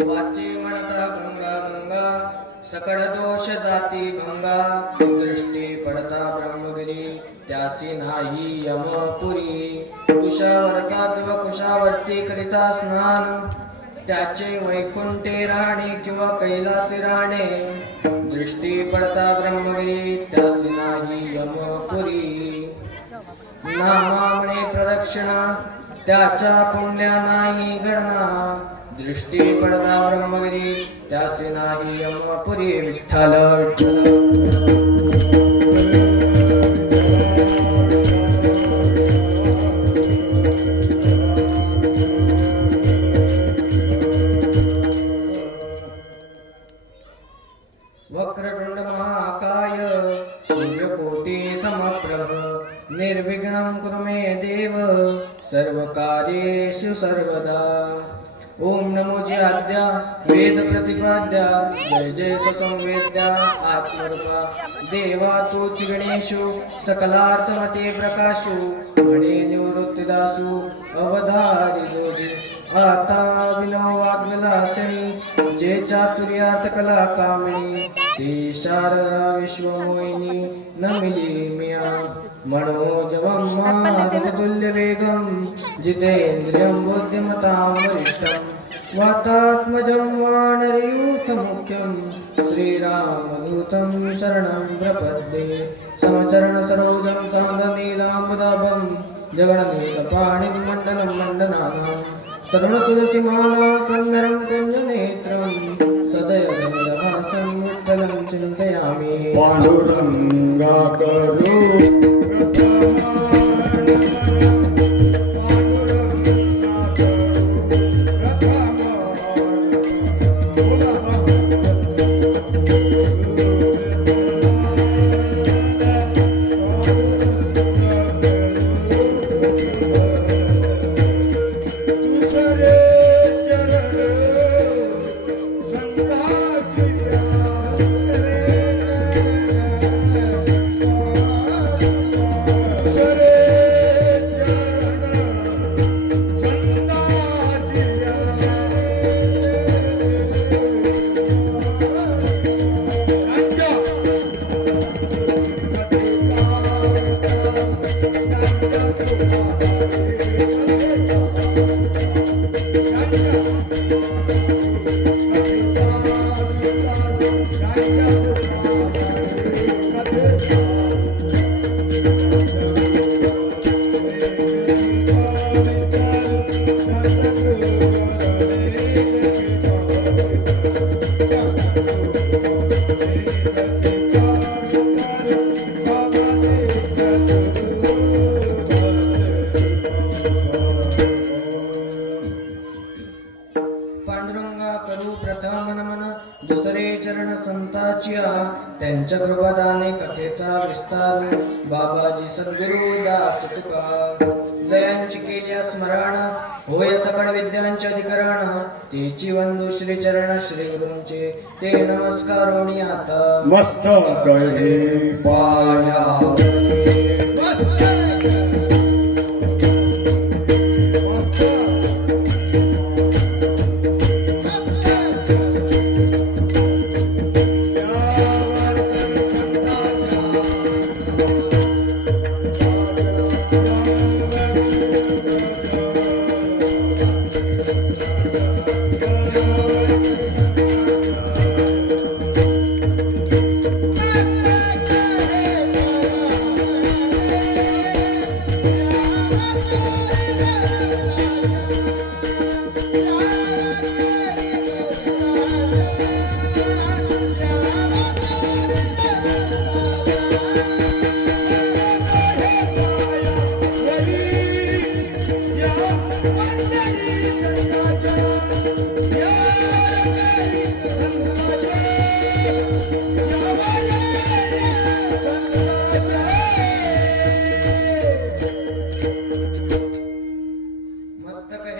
वाचे म्हणता गंगा गंगा सकळ दोष जाती भंगा दृष्टी पडता ब्रह्मगिरी त्यासी नाही यमपुरी कुशावर्तात व कुशावर्ती करिता स्नान त्याचे वैकुंठे राहणे किंवा कैलासी राहणे दृष्टी पडता ब्रह्मगिरी त्यासी नाही यमपुरी नामा म्हणे प्रदक्षिणा त्याच्या पुण्या नाही गणना दृष्टी पडता ब्रह्मगिरी त्यासी नाही यमपुरी विठ्ठल वक्रतुंड महाकाय सूर्यकोटि समप्रभ निर्विघ्नं कुरु मे देव सर्वकार्येषु सर्वदा ओम नमो जी आद्या वेद प्रतिपाद्या जय जय संवेद्या आत्मरूपा देवा तूच गणेशु सकलार्थमते प्रकाशु मणे निवृत्तिदासु अवधारी जोजी आता विनो वाग्विलासिनी जे चातुर्यार्थ कला कामिनी ती शारदा विश्वमोहिनी नमिली मिया मनोजवं मारुततुल्य वेगं जितेन्द्रियं बुद्धिमतां वरिष्ठं वातात्मजं वानरयूथमुख्यं श्रीरामदूतं शरणं प्रपद्ये समचरण सरोजं सान्दनीलाम्बुदाभं जगन्नीलपाणिं मण्डलं मण्डनानां तरुणतुलसीमाला कन्नरं कुञ्जनेत्रं सदयगमदहासं विठ्ठलं चिन्तयामि पांडुरंगाकरू त्यांच्या कृपादाने कथेचा विस्तार बाबाजी सद्गुरु दास तुका जयांची केली स्मरण होय सकळ विद्यांचे अधिकरण तेची वंदू श्री चरण श्री गुरूंचे ते नमस्कारोणी आता मस्तक हे पाया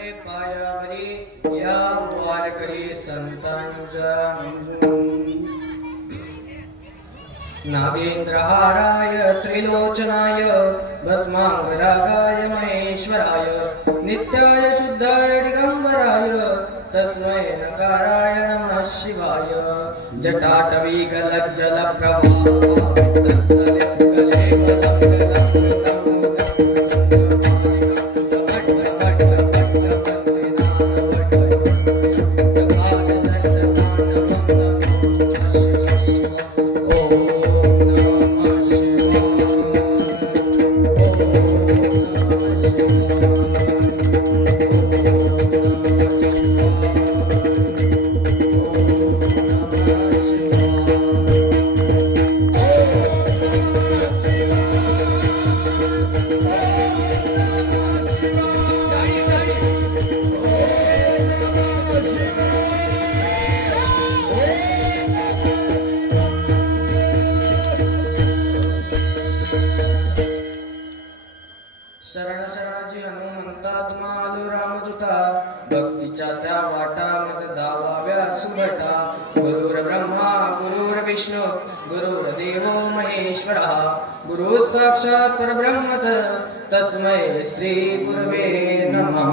आहे पायावरी या वारकरी संतांच्या. नागेंद्रहाराय त्रिलोचनाय भस्मांगरागाय महेश्वराय नित्याय शुद्धाय दिगंबराय तस्मै नकाराय नमः शिवाय. जटाटवी गलज्जलप्रवाह तस्तले शरण शरणाची हनुमंता तुम्हालो रामदूता भक्तीच्या त्या वाटा मज दावाव्या सुभटा. गुरुर ब्रह्मा गुरुर विष्णू गुरुर्देवो महेश्वरा गुरु साक्षात परब्रह्म तस्मै श्री गुरवे नमः.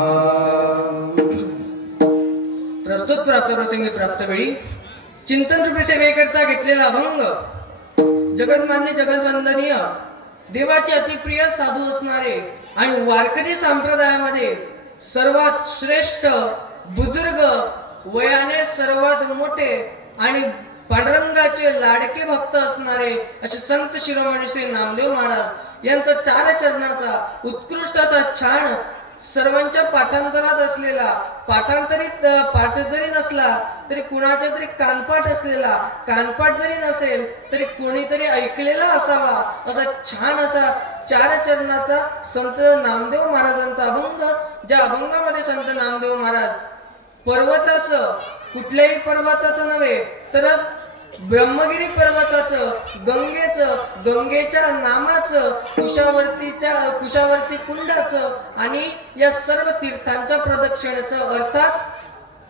प्रस्तुत प्राप्त प्रसंगी प्राप्त वेळी चिंतन रूपी सेवेकरता घेतलेला अभंग जगन्मान्य जगद्वंदनीय देवाचे अतिप्रिय साधू असणारे आणि वारकरी संप्रदायामध्ये सर्वात श्रेष्ठ बुजुर्ग वयाने सर्वात मोठे आणि पांडुरंगाचे लाडके भक्त असणारे असे संत शिरोमणी श्री नामदेव महाराज यांचा 4 चरणाचा उत्कृष्ट असा छान सर्वांच्या पाठांतरात असलेला पाठांतरित पाठ जरी नसला तरी कुणाच्या तरी कानपाठ असलेला कानपाठ जरी नसेल तरी कोणीतरी ऐकलेला असावा असा छान असा 4 चरणाचा संत नामदेव महाराजांचा अभंग. ज्या अभंगामध्ये संत नामदेव महाराज पर्वताचं कुठल्याही पर्वताचं नव्हे तर ब्रह्मगिरी पर्वताचं गंगेच्या नामाचं कुशावर्ती कुंडाचं आणि या सर्व तीर्थांच्या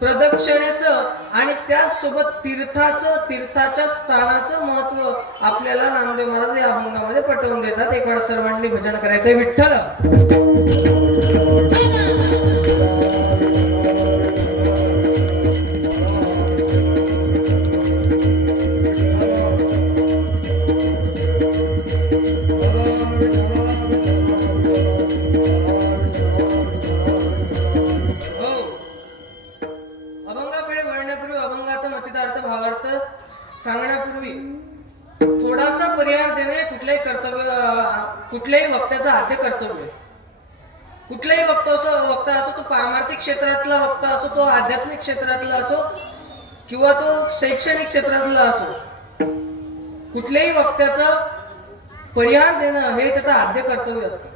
प्रदक्षिणेचं आणि त्याचसोबत तीर्थाच्या स्थानाचं महत्व आपल्याला नामदेव महाराज या अभंगामध्ये पटवून देतात. एक वेळा सर्वांनी भजन करायचंय विठ्ठल. सांगण्यापूर्वी थोडासा परिहार देणे कुठल्याही वक्त्याचं आद्य कर्तव्य. कुठलाही वक्ता असो तो पारमार्थिक क्षेत्रातला वक्ता असो तो आध्यात्मिक क्षेत्रातला असो किंवा तो शैक्षणिक क्षेत्रातला असो कुठल्याही वक्त्याचं परिहार देणं हे त्याचं आद्य कर्तव्य असतं.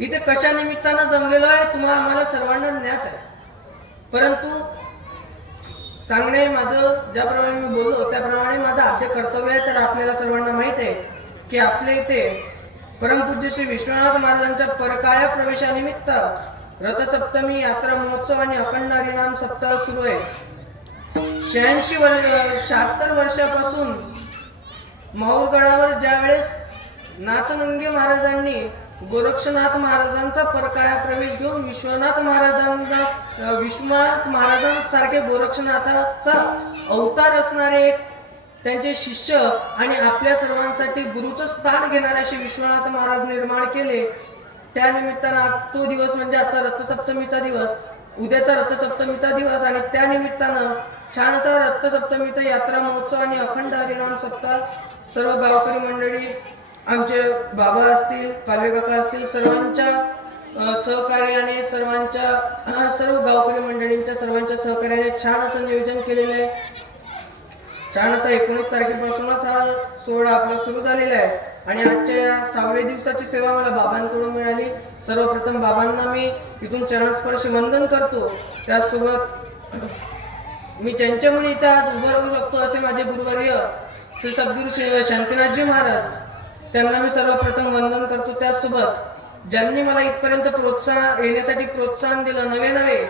इथे कशा निमित्तानं जमलेलो आहे तुम्हाला आम्हाला सर्वांना ज्ञात आहे. परंतु सांगणे माझं ज्याप्रमाणे मी बोललो त्याप्रमाणे माझं आद्य कर्तव्य आहे. तर आपल्याला सर्वांना माहित आहे की आपल्या इथे परमपूज्य श्री विश्वनाथ महाराजांच्या परकाया प्रवेशानिमित्त रथसप्तमी यात्रा महोत्सव आणि अखंड हरिनाम सप्ताह सुरू आहे. 76 वर्षापासून माहूरगडावर ज्यावेळेस नाथनंगे महाराजांनी गोरक्षनाथ महाराजांचा परकाया प्रवेश घेऊन विश्वनाथ महाराजांसारखे गोरक्षनाथाचा अवतार असणारे त्यांचे शिष्य आणि आपल्या सर्वांसाठी गुरुचं स्थान घेणारे असे विश्वनाथ महाराज निर्माण केले. त्या निमित्तानं तो दिवस म्हणजे आता रथसप्तमीचा दिवस, उद्याचा रथसप्तमीचा दिवस आणि त्या निमित्तानं छान असा रथसप्तमीचा यात्रा महोत्सव आणि अखंड हरिनाम सप्ताह सर्व गावकरी मंडळी आमचे बाबा असतील कालवे काका असतील सर्वांच्या सहकार्याने सर्व गावकरी मंडळींच्या सर्वांच्या सहकार्याने छान असं नियोजन केलेलं आहे. छान असा 19 तारखेपासूनच हा सोहळा आपला सुरू झालेला आहे आणि आजच्या या 6व्या दिवसाची सेवा मला बाबांकडून मिळाली. सर्वप्रथम बाबांना मी इथून चरणस्पर्श वंदन करतो. त्याचसोबत मी ज्यांच्यामुळे इथे आज उभं राहू शकतो असे माझे गुरुवर्य श्री सद्गुरू शांतीनाथजी महाराज त्यांना मी सर्वप्रथम वंदन करतो. त्याचसोबत ज्यांनी मला इथपर्यंत प्रोत्साहन येण्यासाठी प्रोत्साहन दिलं नवे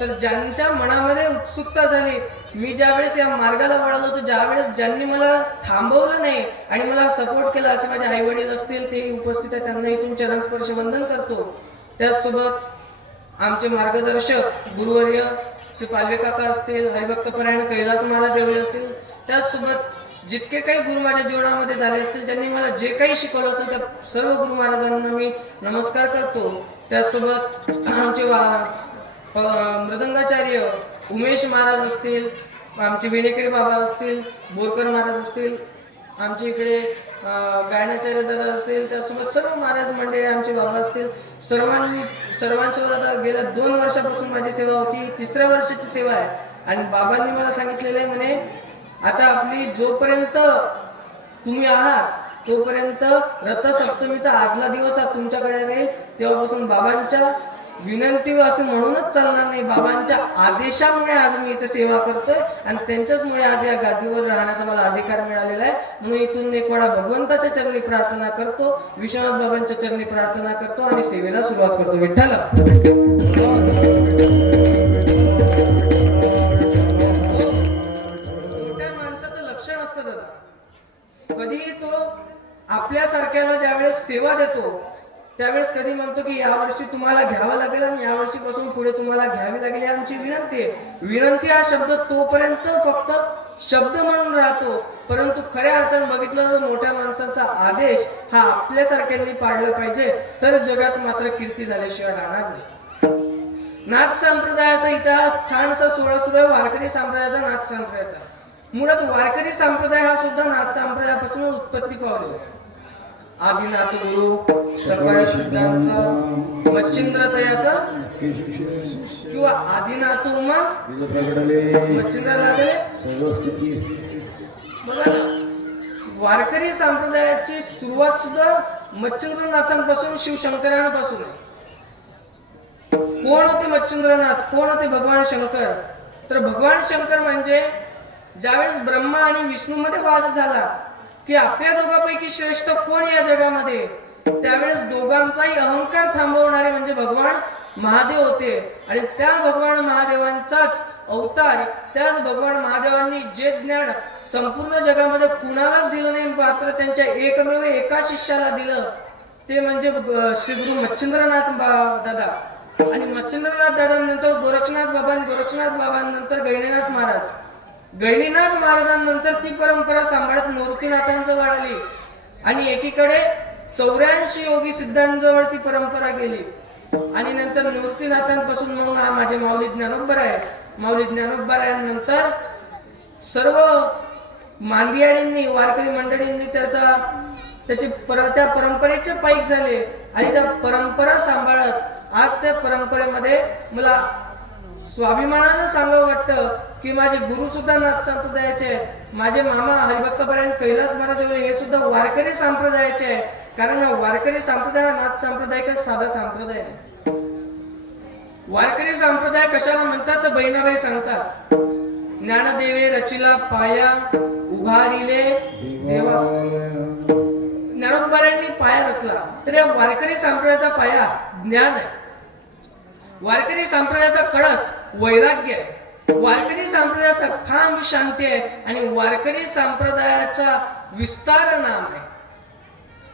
तर ज्यांच्या मनामध्ये उत्सुकता झाली, मी ज्यावेळेस या मार्गाला वळालो होतो, ज्यावेळेस ज्यांनी मला थांबवलं नाही आणि मला सपोर्ट केला, असे माझे आई वडील असतील ते उपस्थित आहे, त्यांना इथून चरणस्पर्श वंदन करतो. त्याचसोबत आमचे मार्गदर्शक गुरुवर्य श्री पालवे काका असतील, हरिभक्तपरायण कैलास महाराज एवढे असतील, त्याचसोबत जितके काही गुरु माझ्या जीवनामध्ये झाले असतील, ज्यांनी मला जे काही शिकवलं असेल त्या सर्व गुरु महाराजांना मी नमस्कार करतो. त्याचसोबत आमचे मृदंगाचार्य उमेश महाराज असतील, आमचे विनेकरी बाबा असतील, बोरकर महाराज असतील, आमच्या इकडे गायनाचार्य दादा असतील, त्यासोबत सर्व महाराज मंडळी आमचे बाबा असतील, सर्वांसोबत आता गेल्या 2 वर्षापासून माझी सेवा होती, 3ऱ्या वर्षाची सेवा आहे. आणि बाबांनी मला सांगितलेलं आहे, म्हणे आता आपली जोपर्यंत तुम्ही आहात तोपर्यंत रथसप्तमीचा आदला दिवस हा तुमच्याकडे राहील. तेव्हापासून बाबांच्या विनंती असं म्हणूनच चालणार नाही, बाबांच्या आदेशामुळे आज मी इथे सेवा करतोय आणि त्यांच्याचमुळे आज या गादीवर राहण्याचा मला अधिकार मिळालेला आहे. म्हणून इथून एक वेळा भगवंताच्या चरणी प्रार्थना करतो, विश्वनाथ बाबांच्या चरणी प्रार्थना करतो आणि सेवेला सुरुवात करतो. विठ्ठल मोठ्या माणसाचं लक्षण असतं दादा, कधीही तो आपल्यासारख्याला ज्यावेळेस सेवा देतो त्यावेळेस कधी म्हणतो की यावर्षी तुम्हाला घ्यावं लागेल आणि यावर्षीपासून पुढे तुम्हाला घ्यावी लागेल, ही आमची विनंती आहे. विनंती हा शब्द तोपर्यंत फक्त शब्द म्हणून राहतो, परंतु खऱ्या अर्थाने बघितलं तर मोठ्या माणसाचा आदेश हा आपल्यासारख्यांनी पाळला पाहिजे, तर जगात मात्र कीर्ती झाल्याशिवाय राहणार नाही. नाथ संप्रदायाचा इतिहास छानसा सोहळा सुरू आहे, वारकरी संप्रदायाचा, नाथ संप्रदायाचा. मुळात वारकरी संप्रदाय हा सुद्धा नाथ संप्रदायापासून उत्पत्ती पावलो. आदिनाथ गुरु सकाळ सिद्धांचा मच्छिंद्रतयाचा किंवा आदिनाथ उमा मच्छिंद्र लागले. बघा, वारकरी संप्रदायाची सुरुवात सुद्धा मच्छिंद्रनाथांपासून, शिवशंकरांपासून आहे. कोण होते मच्छिंद्रनाथ, कोण होते भगवान शंकर? तर भगवान शंकर म्हणजे ज्यावेळेस ब्रह्मा आणि विष्णू मध्ये वाद झाला की आपल्या दोघांपैकी श्रेष्ठ कोण या जगामध्ये, त्यावेळेस दोघांचाही अहंकार थांबवणारे म्हणजे भगवान महादेव होते. आणि त्या भगवान महादेवांचाच अवतार, त्याच भगवान महादेवांनी जे ज्ञान संपूर्ण जगामध्ये कुणालाच दिलं नाही, मात्र त्यांच्या एकमेव एका शिष्याला दिलं, ते म्हणजे श्री गुरु मच्छिंद्रनाथ दादा. आणि मच्छिंद्रनाथ दादांनंतर गोरक्षनाथ बाबांनंतर गहिनीनाथ महाराज, गहिनीनाथ महाराजांनंतर ती परंपरा सांभाळत निवृत्तीनाथांजवळ आली आणि एकीकडे 84 योगी सिद्धांजवळ ती परंपरा गेली. आणि नंतर निवृत्तीनाथांपासून मग माझे माऊली ज्ञानोबा आहे. माऊली ज्ञानोबा नंतर सर्व मांदियाडींनी, वारकरी मंडळींनी त्या परंपरेचे पाईक झाले आणि त्या परंपरा सांभाळत आज त्या परंपरेमध्ये मला स्वाभिमानानं सांगावं वाटतं की माझे गुरु सुद्धा नाथ संप्रदायाचे आहेत. माझे मामा हरिभक्तपरायण कैलास महाराज हे सुद्धा वारकरी संप्रदायाचे आहे. कारण वारकरी संप्रदाय हा नाथ संप्रदाय का साधा संप्रदाय आहे. वारकरी संप्रदाय कशाला म्हणतात तर बहिणाबाई सांगतात, ज्ञानदेवे रचिला पाया उभारिले देवा. ज्ञानोबांनी पाया रचला, तर या वारकरी संप्रदायाचा पाया ज्ञान आहे. वारकरी संप्रदायाचा कळस वैराग्य आहे. वारकरी संप्रदायाचा खांब शांती आहे आणि वारकरी संप्रदायाचा विस्तार नाम आहे.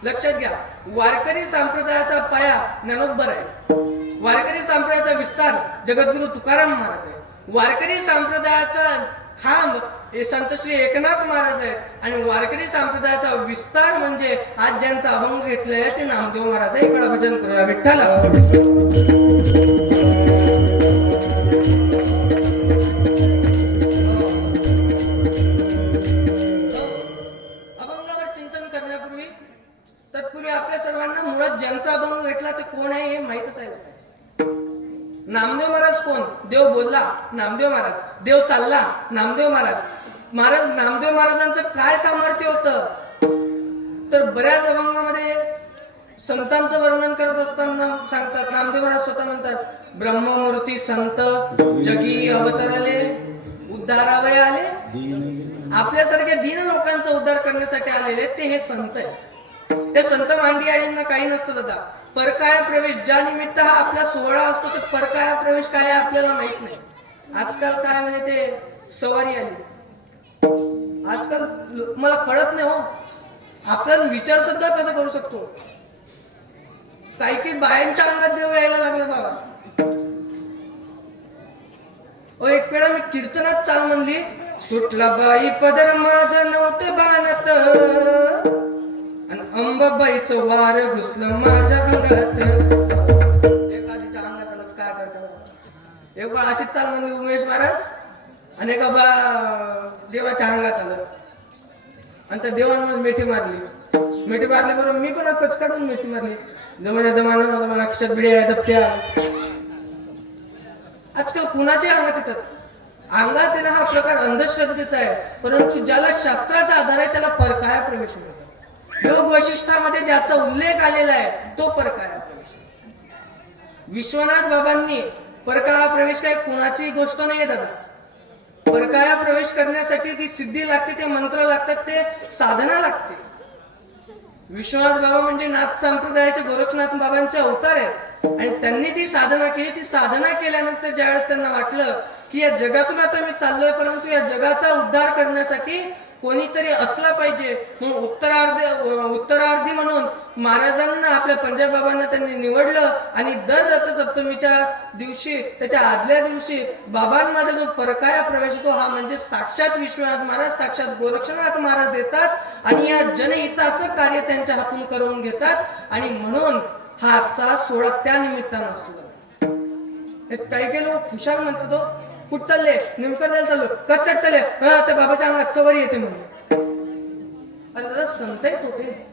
लक्षात घ्या, वारकरी संप्रदायाचा पाया ज्ञानोबा आहे, वारकरी संप्रदायाचा विस्तार जगद्गुरु तुकाराम महाराज आहे, वारकरी संप्रदायाचा खांब हे संत श्री एकनाथ महाराज आहेत आणि वारकरी संप्रदायाचा विस्तार म्हणजे आज ज्यांचा अभंग घेतलाय ते नामदेव महाराज आहे. इकडे भजन करूया विठ्ठल. अभंगावर चिंतन करण्यापूर्वी तत्पूर्वी आपल्या सर्वांना मुळात ज्यांचा अभंग घेतला ते कोण आहे हे माहितच आहे. नामदेव महाराज कोण? देव बोलला नामदेव महाराज, देव चालला नामदेव महाराज. नामदेव महाराजांचं काय सामर्थ्य होतं तर बऱ्याच अभंगामध्ये संतांचं वर्णन करत असताना सांगतात, नामदेव महाराज स्वतः म्हणतात, ब्रह्ममूर्ती संत जगी अवतरले उद्धारावय आले. आपल्यासारख्या दीन लोकांचा उद्धार करण्यासाठी आलेले ते हे संत आहे. ते संत मांडियाळींना काही नसतं दादा. परकाया प्रवेश, ज्या निमित्त हा आपला सोहळा असतो, ते परकाया प्रवेश काय आहे आपल्याला माहित नाही. आजकाल काय म्हणजे ते सवारी आली. आजकाल मला कळत नाही हो, आपल्याला विचार सुद्धा कसा करू शकतो. काही काही बायांच्या अंगात देव यायला लागला बाबा. एक वेळा मी कीर्तनात चाल म्हणली, सुटला बाई पदर माझं नव्हते बाणत, आणि अंबाबाईचं वार घुसलं माझ्या अंगात. एखादीच्या अंगात आलं काय करता. एक बा अशीच चाल म्हणली उमेश महाराज, आणि एका बा देवाच्या अंगात आलं, आणि त्या देवानं मिठी मारली. मिठी मारली बरोबर मी पण कच काढून मिठी मारली. दमाना दमाना मला खिशात बिड्या दबत्या. आजकाल कुणाच्या अंगात येतात. अंगात येणं हा प्रकार अंधश्रद्धेचा आहे, परंतु ज्याला शास्त्राचा आधार आहे त्याला परकाया प्रवेश मिळतो. योग वैशिष्ट्यामध्ये ज्याचा उल्लेख आलेला आहे तो परकाया प्रवेश. विश्वनाथ बाबांनी परकाया प्रवेश काय कुणाची गोष्ट नाही दादा. परकाया प्रवेश करण्यासाठी ती सिद्धी लागते, ते मंत्र लागतात, ते साधना लागते. विश्वनाथ बाबा म्हणजे नाथ संप्रदायाचे गोरक्षनाथ बाबांचे अवतार आहेत, आणि त्यांनी ती साधना केली. ती साधना केल्यानंतर ज्यावेळेस त्यांना वाटलं की या जगातून आता मी चाललोय, परंतु या जगाचा उद्धार करण्यासाठी कोणीतरी असला पाहिजे, म्हणून उत्तरार्धी म्हणून महाराजांना, आपल्या पंजाब बाबांना त्यांनी निवडलं. आणि दर रथसप्तमीच्या दिवशी, त्याच्या आदल्या दिवशी बाबांमध्ये जो परकाया प्रवेश होतो, हा म्हणजे साक्षात विश्वनाथ महाराज, साक्षात गोरक्षनाथ महाराज येतात आणि या जनहिताचं कार्य त्यांच्या हातून करून घेतात. आणि म्हणून हा आजचा सोहळा त्या निमित्तानं असतो. काही काही लोक खुशाल म्हणतात, हो कुठ चालले, नेमकं जायला चाललो, कशात चालले, हा त्या बाबाच्या अंगात सवारी येते म्हणून. अरे दादा संत आहेत होते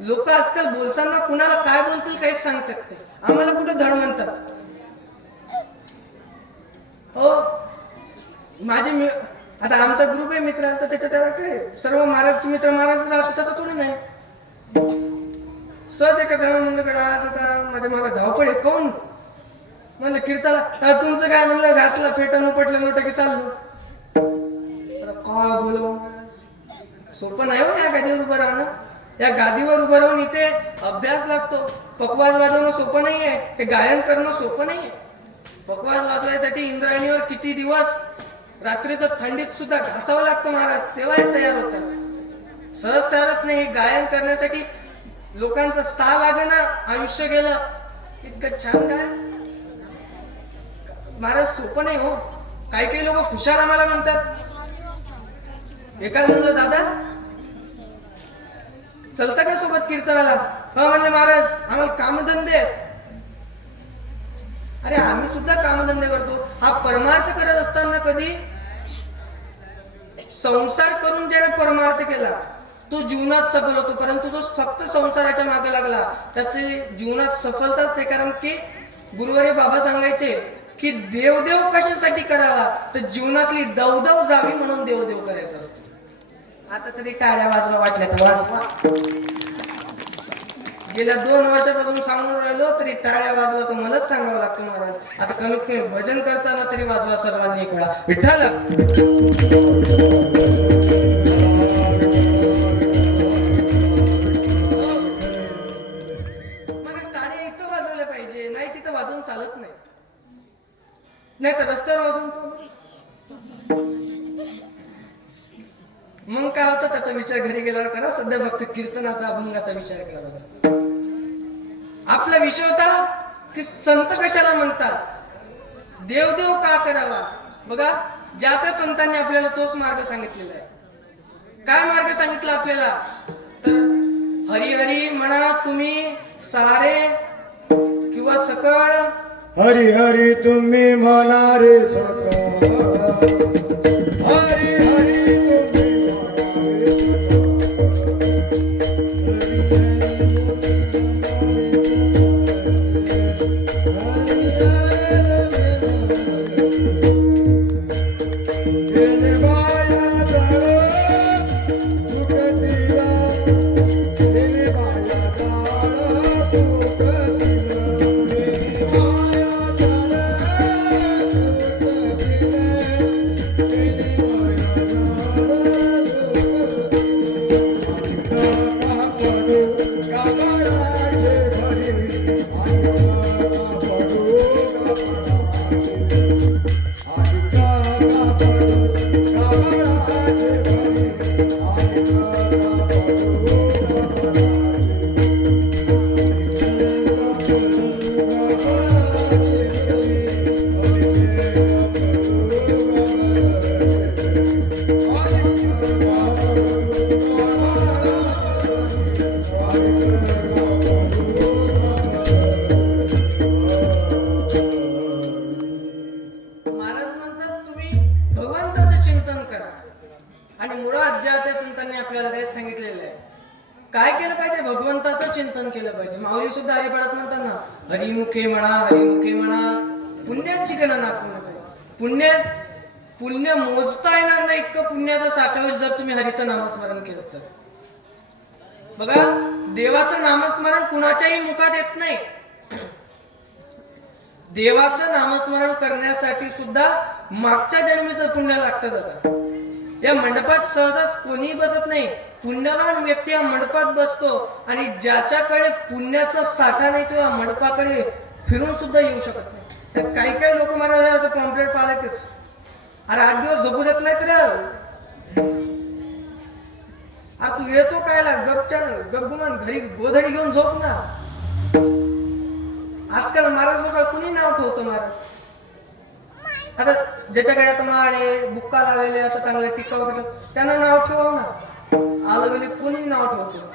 लोक. आजकाल बोलताना कुणाला काय बोलतील काहीच सांगतात ते. आम्हाला कुठं धड म्हणतात. हो माझे आता आमचा ग्रुप आहे मित्रांचा, त्याच्यात काय सर्व महाराजचे मित्र महाराज राहतो तसं थोडी नाही. सहज एका जण म्हणलं कडे आज आता माझ्या मागे धावपळ आहे. कोण म्हणलं कीर्ताला, तुमचं काय म्हणलं घातला फेटून उपटलं नव्हतं की चाललो. काय बोलव, सोपं नाही हो या गादीवर उभं राहणं. या गादीवर उभं राहून इथे अभ्यास लागतो. पकवाज वाजवणं सोपं नाहीये, हे गायन करणं सोपं नाहीये. पकवाज वाजवायसाठी इंद्रायणीवर किती दिवस रात्रीचं थंडीत सुद्धा घासावं लागतं महाराज, तेव्हा हे तयार होतात. सहज तयार होत नाही. गायन करण्यासाठी लोकांचं सा लागणं, आयुष्य गेलं. इतकं छान गायन महाराज सोपं नाही हो. काही काही लोक खुशाल आम्हाला म्हणतात. एकाला म्हणलं दादा चलता का सोबत कीर्तनाला, हा म्हणजे महाराज आम्हाला कामधंदे. अरे आम्ही सुद्धा कामधंदे करतो. हा परमार्थ करत असताना कधी संसार करून ज्याने परमार्थ केला तो जीवनात सफल होतो, परंतु जो फक्त संसाराच्या मागे लागला त्याचे जीवनात सफलताच नाही. कारण की गुरुवारी बाबा सांगायचे की देवदेव कशासाठी करावा, तर जीवनातली दवदव जावी म्हणून देवदेव करायचं असतं. आता तरी टाळ्या वाजवा वाटल्या तर वाजवा. गेल्या 2 वर्षापासून सांगून राहिलो तरी टाळ्या वाजवायचं मलाच सांगावं लागतं महाराज. आता कमीत कमी भजन करताना तरी वाजवा सर्वांनी एक वेळा विठ्ठल. टाळ्या इथं वाजवल्या पाहिजे, नाही तिथं वाजवून चालत नाही. नाही तर रस्त्यावर वाजून मग काय होतं त्याचा विचार घरी गेल्यावर करा. सध्या फक्त कीर्तनाचा अभंगाचा विचार करा. आपला विषय होता की संत कशाला म्हणतात, देवदेव का करावा. बघा ज्या त्या संतांनी आपल्याला तोच मार्ग सांगितलेला आहे. काय मार्ग सांगितला आपल्याला, तर हरी हरी म्हणा तुम्ही सारे किंवा सकळ. हरी हरी तुम्ही म्हणारे सकळ, हरी हरी तुम्ही आणि मुळात ज्या त्या संतांनी आपल्याला तेच सांगितलेलं आहे. काय केलं पाहिजे? भगवंताचं चिंतन केलं पाहिजे. माऊली सुद्धा हरिपाठात म्हणतात ना, हरिमुखे म्हणा, हरिमुखे म्हणा, पुण्याची गणना करू नका. पुण्य मोजता येणार नाही इतकं पुण्याचा साठा होईल जर तुम्ही हरीचं नामस्मरण केलं तर. बघा, देवाचं नामस्मरण कुणाच्याही मुखात येत नाही. देवाचं नामस्मरण करण्यासाठी सुद्धा मागच्या जन्मीचं पुण्य लागतं दादा. या मंडपात सहजच कोणीही बसत नाही. पुण्यवान व्यक्ती या मंडपात बसतो आणि ज्याच्याकडे पुण्याचा साठा नाही तो या मंडपाकडे फिरून सुद्धा येऊ शकत नाही. त्यात काही लोक मला असं पॉम्पलेट पाहिलंच, अरे 8 दिवस झोपू देत नाही तर अरे तू येतो कायला? गपगुमान घरी गोधडी घेऊन झोप ना. आजकाल महाराज लोक कुणी नाव ठेवतो महाराज. आता ज्याच्याकडे आता माळ आहे, बुक्का लावलेले, असं चांगलं टिकाव त्यांना नाव ठेवा ना. आलं गेले कोणी नाव ठेवतो.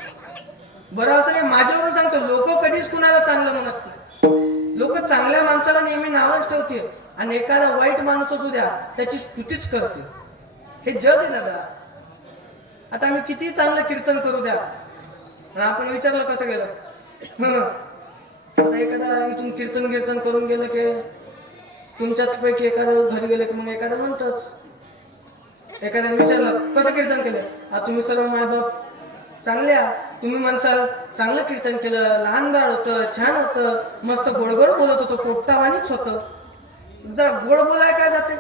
बरं असं नाही, माझ्यावरून सांगतो, लोक कधीच कुणाला चांगलं म्हणत नाही. लोक चांगल्या माणसाला नेहमी नावच ठेवतील आणि एखादा वाईट माणूस असू द्या त्याची स्तुतीच करतील. हे जग आहे दादा. आता आम्ही किती चांगलं कीर्तन करू द्या, आपण विचारलं कसं गेलं. आता एखादा इथून कीर्तन करून गेलं की तुमच्यात पैकी एखादं घरी गेलं की मग एखादं म्हणतच. एखाद्याने विचारलं कसं कीर्तन केलं, तुम्ही सर्व मायबाप चांगले आहात, तुम्ही म्हणसाल चांगलं कीर्तन केलं, लहान बाळ होतं, छान होतं, मस्त गोडगोड बोलत होतं, पोपटावानीच होतं. जरा गोड बोलाय काय जाते.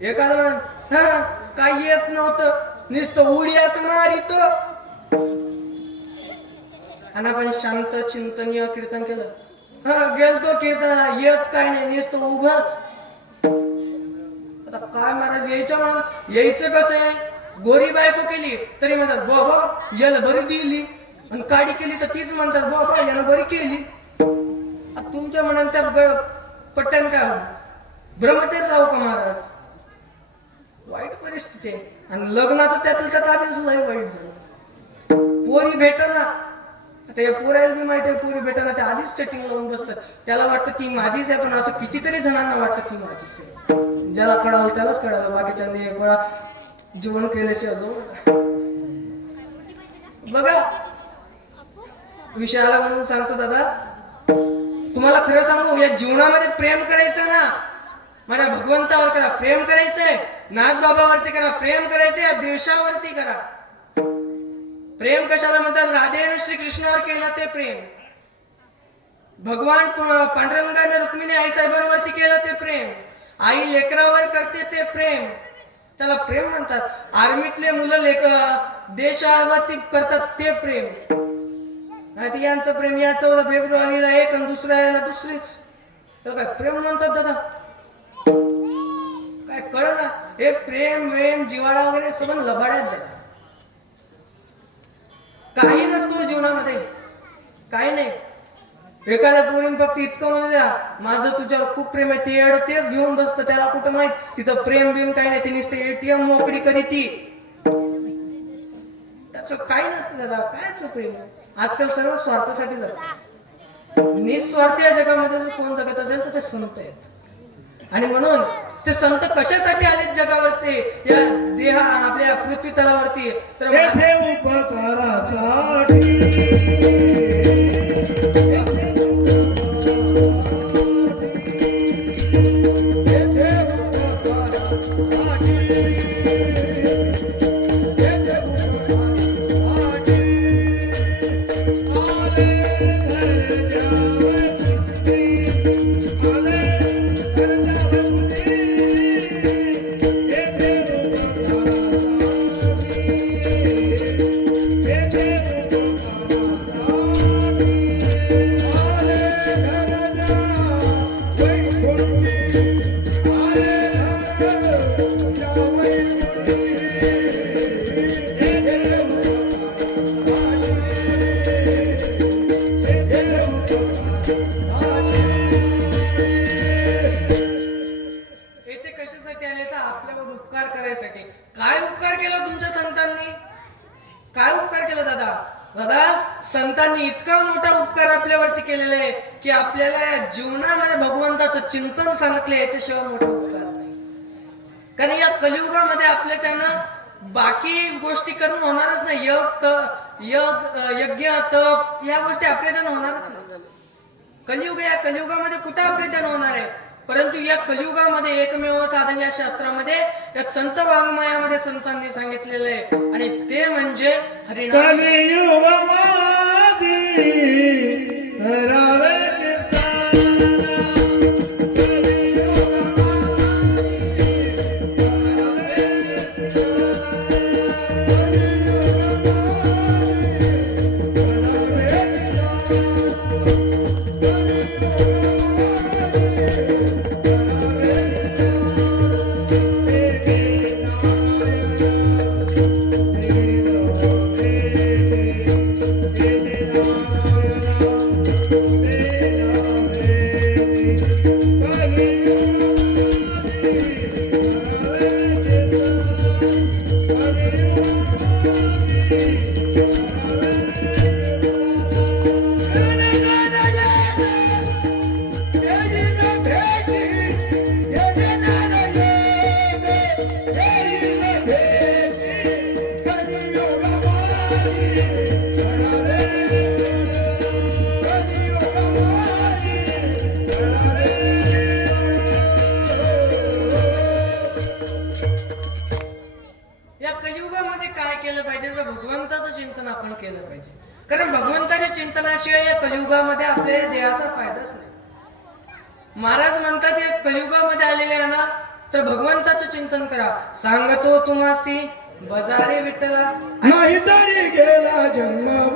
एखादं म्हण हा काय येत नव्हतं, नुसतं उड्याच मारित. आणि आपण शांत चिंतनीय कीर्तन केलं, गेलतो कीर्तन, येत काय नाही, नुसतं उभंच. आता काय महाराज यायचं कसं आहे? गोरी बायको केली तरी म्हणतात बाबा याला बरी दिली, आणि काडी केली तर तीच म्हणतात बाबा याला बरी केली. तुमच्या मनात त्या पट्ट्यान काय ब्रह्मचर्य राहू का महाराज? वाईट परिस्थिती आहे. आणि लग्नाचं त्यातलं त्यात आधी सुद्धा वाईट झालं. पोरी भेटना. आता या पोरायला बी माहिती आहे, पोरी भेटायला ते आधीच सेटिंग लावून बसतात. त्याला वाटतं ती माझीच आहे, पण असं कितीतरी जणांना वाटतं ती माझीच आहे. ज्याला कळालं त्यालाच कळालं, बाकीच्यांनी एक वेळा जीवन केल्याशिवाय जो. बघा, विषयाला म्हणून सांगतो दादा, तुम्हाला खरं सांगू, या जीवनामध्ये प्रेम करायचं ना, माझ्या भगवंतावर करा. प्रेम करायचंय नाथबाबावरती करा, प्रेम करायचंय देशावरती करा. प्रेम कशाला म्हणतात? राधेने श्रीकृष्णावर केलं ते प्रेम. भगवान पांडुरंगाने रुक्मिणी आई साहेबांवरती केलं ते प्रेम. आई लेकरावर करते ते प्रेम, त्याला प्रेम म्हणतात. आर्मीतले मुलं देशावरती करतात ते प्रेम. नाही यांचं प्रेम या 14 फेब्रुवारीला एक आणि दुसऱ्याला दुसरीच, तर काय प्रेम म्हणतात दादा? काय कळ ना. हे प्रेम जिवाळा वगैरे सगळं लबाड्यात दादा. काही नसतो जीवनामध्ये, काही नाही. एखाद्या पोरीन फक्त इतकं म्हणू द्या माझं तुझ्यावर खूप प्रेम आहे, ते तेच घेऊन बसतं. त्याला कुठं माहित तिथं प्रेम बिम काही नाही, ती नुसते ATM मोकळी करी ती. त्याचं काही नसतं दादा. कायच प्रेम? आजकाल सर्व स्वार्थासाठी जातात. निस्वार्थ या जगामध्ये जर कोण जगत असेल तर ते संत आहेत. आणि म्हणून ते संत कशासाठी आले जगावरती, या देहा आपल्या पृथ्वी तलावरती? तर उपकारासाठी. संतांनी इतका मोठा उपकार आपल्यावरती केलेला आहे की आपल्याला या जीवनामध्ये भगवंताचं चिंतन सांगितलं, याच्याशिवाय मोठा उपकार नाही. कारण या कलियुगामध्ये आपल्याच्यानं बाकी गोष्टी करून होणारच नाही. यज्ञ तप या गोष्टी आपल्याच्यानं होणारच नाही. कलियुग या कलियुगामध्ये कुठं आपल्याच्यानं होणार आहे? परंतु या कलियुगामध्ये एकमेव साधन या शास्त्रामध्ये या संत वाङ्मयामध्ये संतांनी सांगितलेलं आहे आणि ते म्हणजे हरिनाम. कलियुगमादी करावे या कलियुगामध्ये काय केलं पाहिजे तर भगवंताचं चिंतन आपण केलं पाहिजे. कारण भगवंताच्या चिंतनाशिवाय या कलियुगामध्ये आपल्या या देहाचा फायदाच नाही. महाराज म्हणतात या कलियुगामध्ये आलेले आहे ना तर भगवंताचं चिंतन करा. सांगतो तुम्हासी बजारे विठ्ठला. नाहीतरी गेला जन्म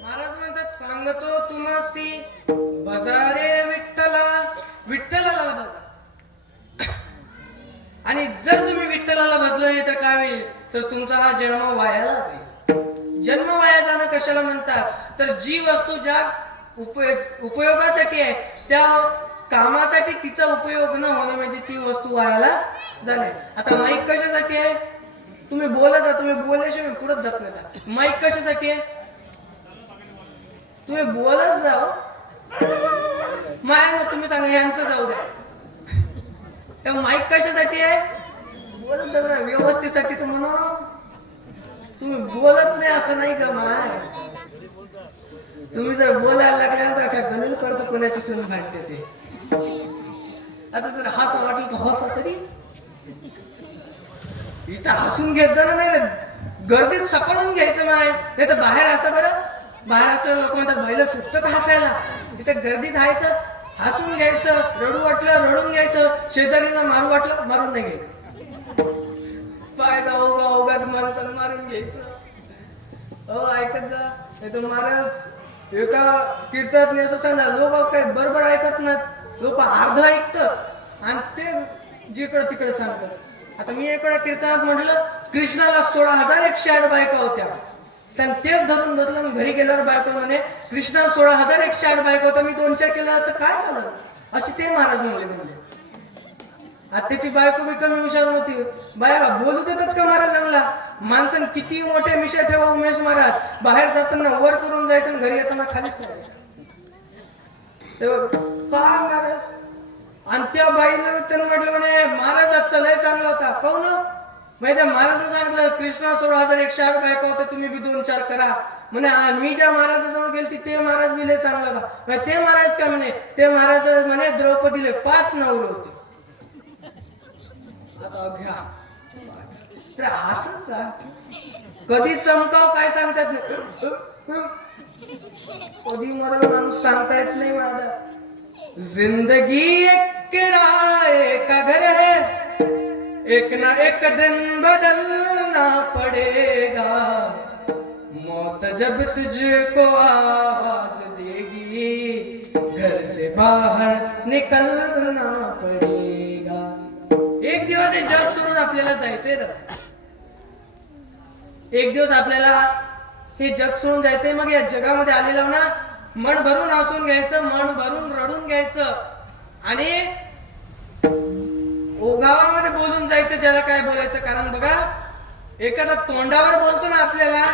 महाराज म्हणतात सांगतो तुम्हासी बजारे विठ्ठला. विठ्ठलाला बजा. आणि जर तुम्ही विठ्ठलाला भजलं तर काय होईल तर तुमचा हा जन्म वायालाच जाईल. जन्म वाया जाणं कशाला म्हणतात तर जी वस्तू ज्या उपयोगासाठी आहे त्या कामासाठी तिचा उपयोग न होणे म्हणजे ती वस्तू वायाला जाणे. आता माईक कशासाठी आहे? तुम्ही बोलत जा, तुम्ही बोलल्याशिवाय पुढेच जात नाही. माईक कशासाठी आहे? तुम्ही बोलत जाओ. माया तुम्ही सांगा यांचं जाऊ द्या. माईक कशासाठी आहे? बोलत जा व्यवस्थेसाठी. तुम्ही बोलत नाही असं नाही का माय? तुम्ही जर बोलायला लागल्या तर काय गणित करतो कोणाची सून भांडते ते. आता जर हसा वाटलं तर हसा तरी. इथं हसून घेत जाणं नाही गर्दीत सपाळून घ्यायचं माय. नाही तर बाहेर असं बरं बाहेर असलेले लोक म्हणतात बाईला सुटतं का हसायला. इथं गर्दीत आहे तर हसून घ्यायचं. रडू वाटलं रडून घ्यायचं. शेजारीला मारू वाटलं मारून नाही घ्यायचं. पाय जाऊ उगाच माणसाला मारून घ्यायचं. ऐकत जा. नाही तर महाराज एका कीर्तनात असं सांगा लोक काय बरोबर ऐकत नाहीत. लोक अर्ध ऐकतात आणि ते जिकडं तिकडे सांगतात. आता मी एका कीर्तनात म्हटलं कृष्णाला 16,108 बायका होत्या. त्यानं तेच धरून बसलं. मी घरी गेल्यावर बायको म्हणे कृष्णा 16,108 बायका होत्या. मी 2-4 केलं तर काय झालं असे ते महाराज म्हणले. आता त्याची बायको बी कमी हुशार नव्हती. बाया बोलू देतात का महाराजांना? माणसानं किती मोठे मिशा ठेवा उमेश महाराज. बाहेर जाताना वर करून जायचं आणि घरी येताना खालीच करायचं. तेव्हा काय महाराज. आणि त्या बाईला त्यानं म्हटलं म्हणे महाराज आजचा लय चांगला होता. काहून माहिती महाराजांनी सांगितलं कृष्णा 16,108 बायका होत्या तुम्ही बी 2-4 करा म्हणे. मी ज्या महाराजाजवळ गेलती ते महाराज बी लय चांगला होता. ते महाराज काय म्हणे ते महाराज म्हणे द्रौपदीले 5 नवरे होते. आता घ्या तर असंच कधी चमकाव काय सांगतात नाही, कधी मरण माणूस सांगता येत नाही माझा. जिंदगी एक किराए का घर है, एक ना एक दिन बदलना पड़ेगा, मौत जब तुझको आवाज देगी, घर से बाहर निकलना पड़ेगा. एक दिवस हे जग सोडून आपल्याला जायचंय दादा. एक दिवस आपल्याला हे जग सोडून जायचंय. मग या जगामध्ये आलेलो ना, मन भरून हसून घ्यायचं, मन भरून रडून घ्यायचं आणि ओघावामध्ये बोलून जायचं ज्याला काय बोलायचं. कारण बघा, एखादा तोंडावर बोलतो ना आपल्याला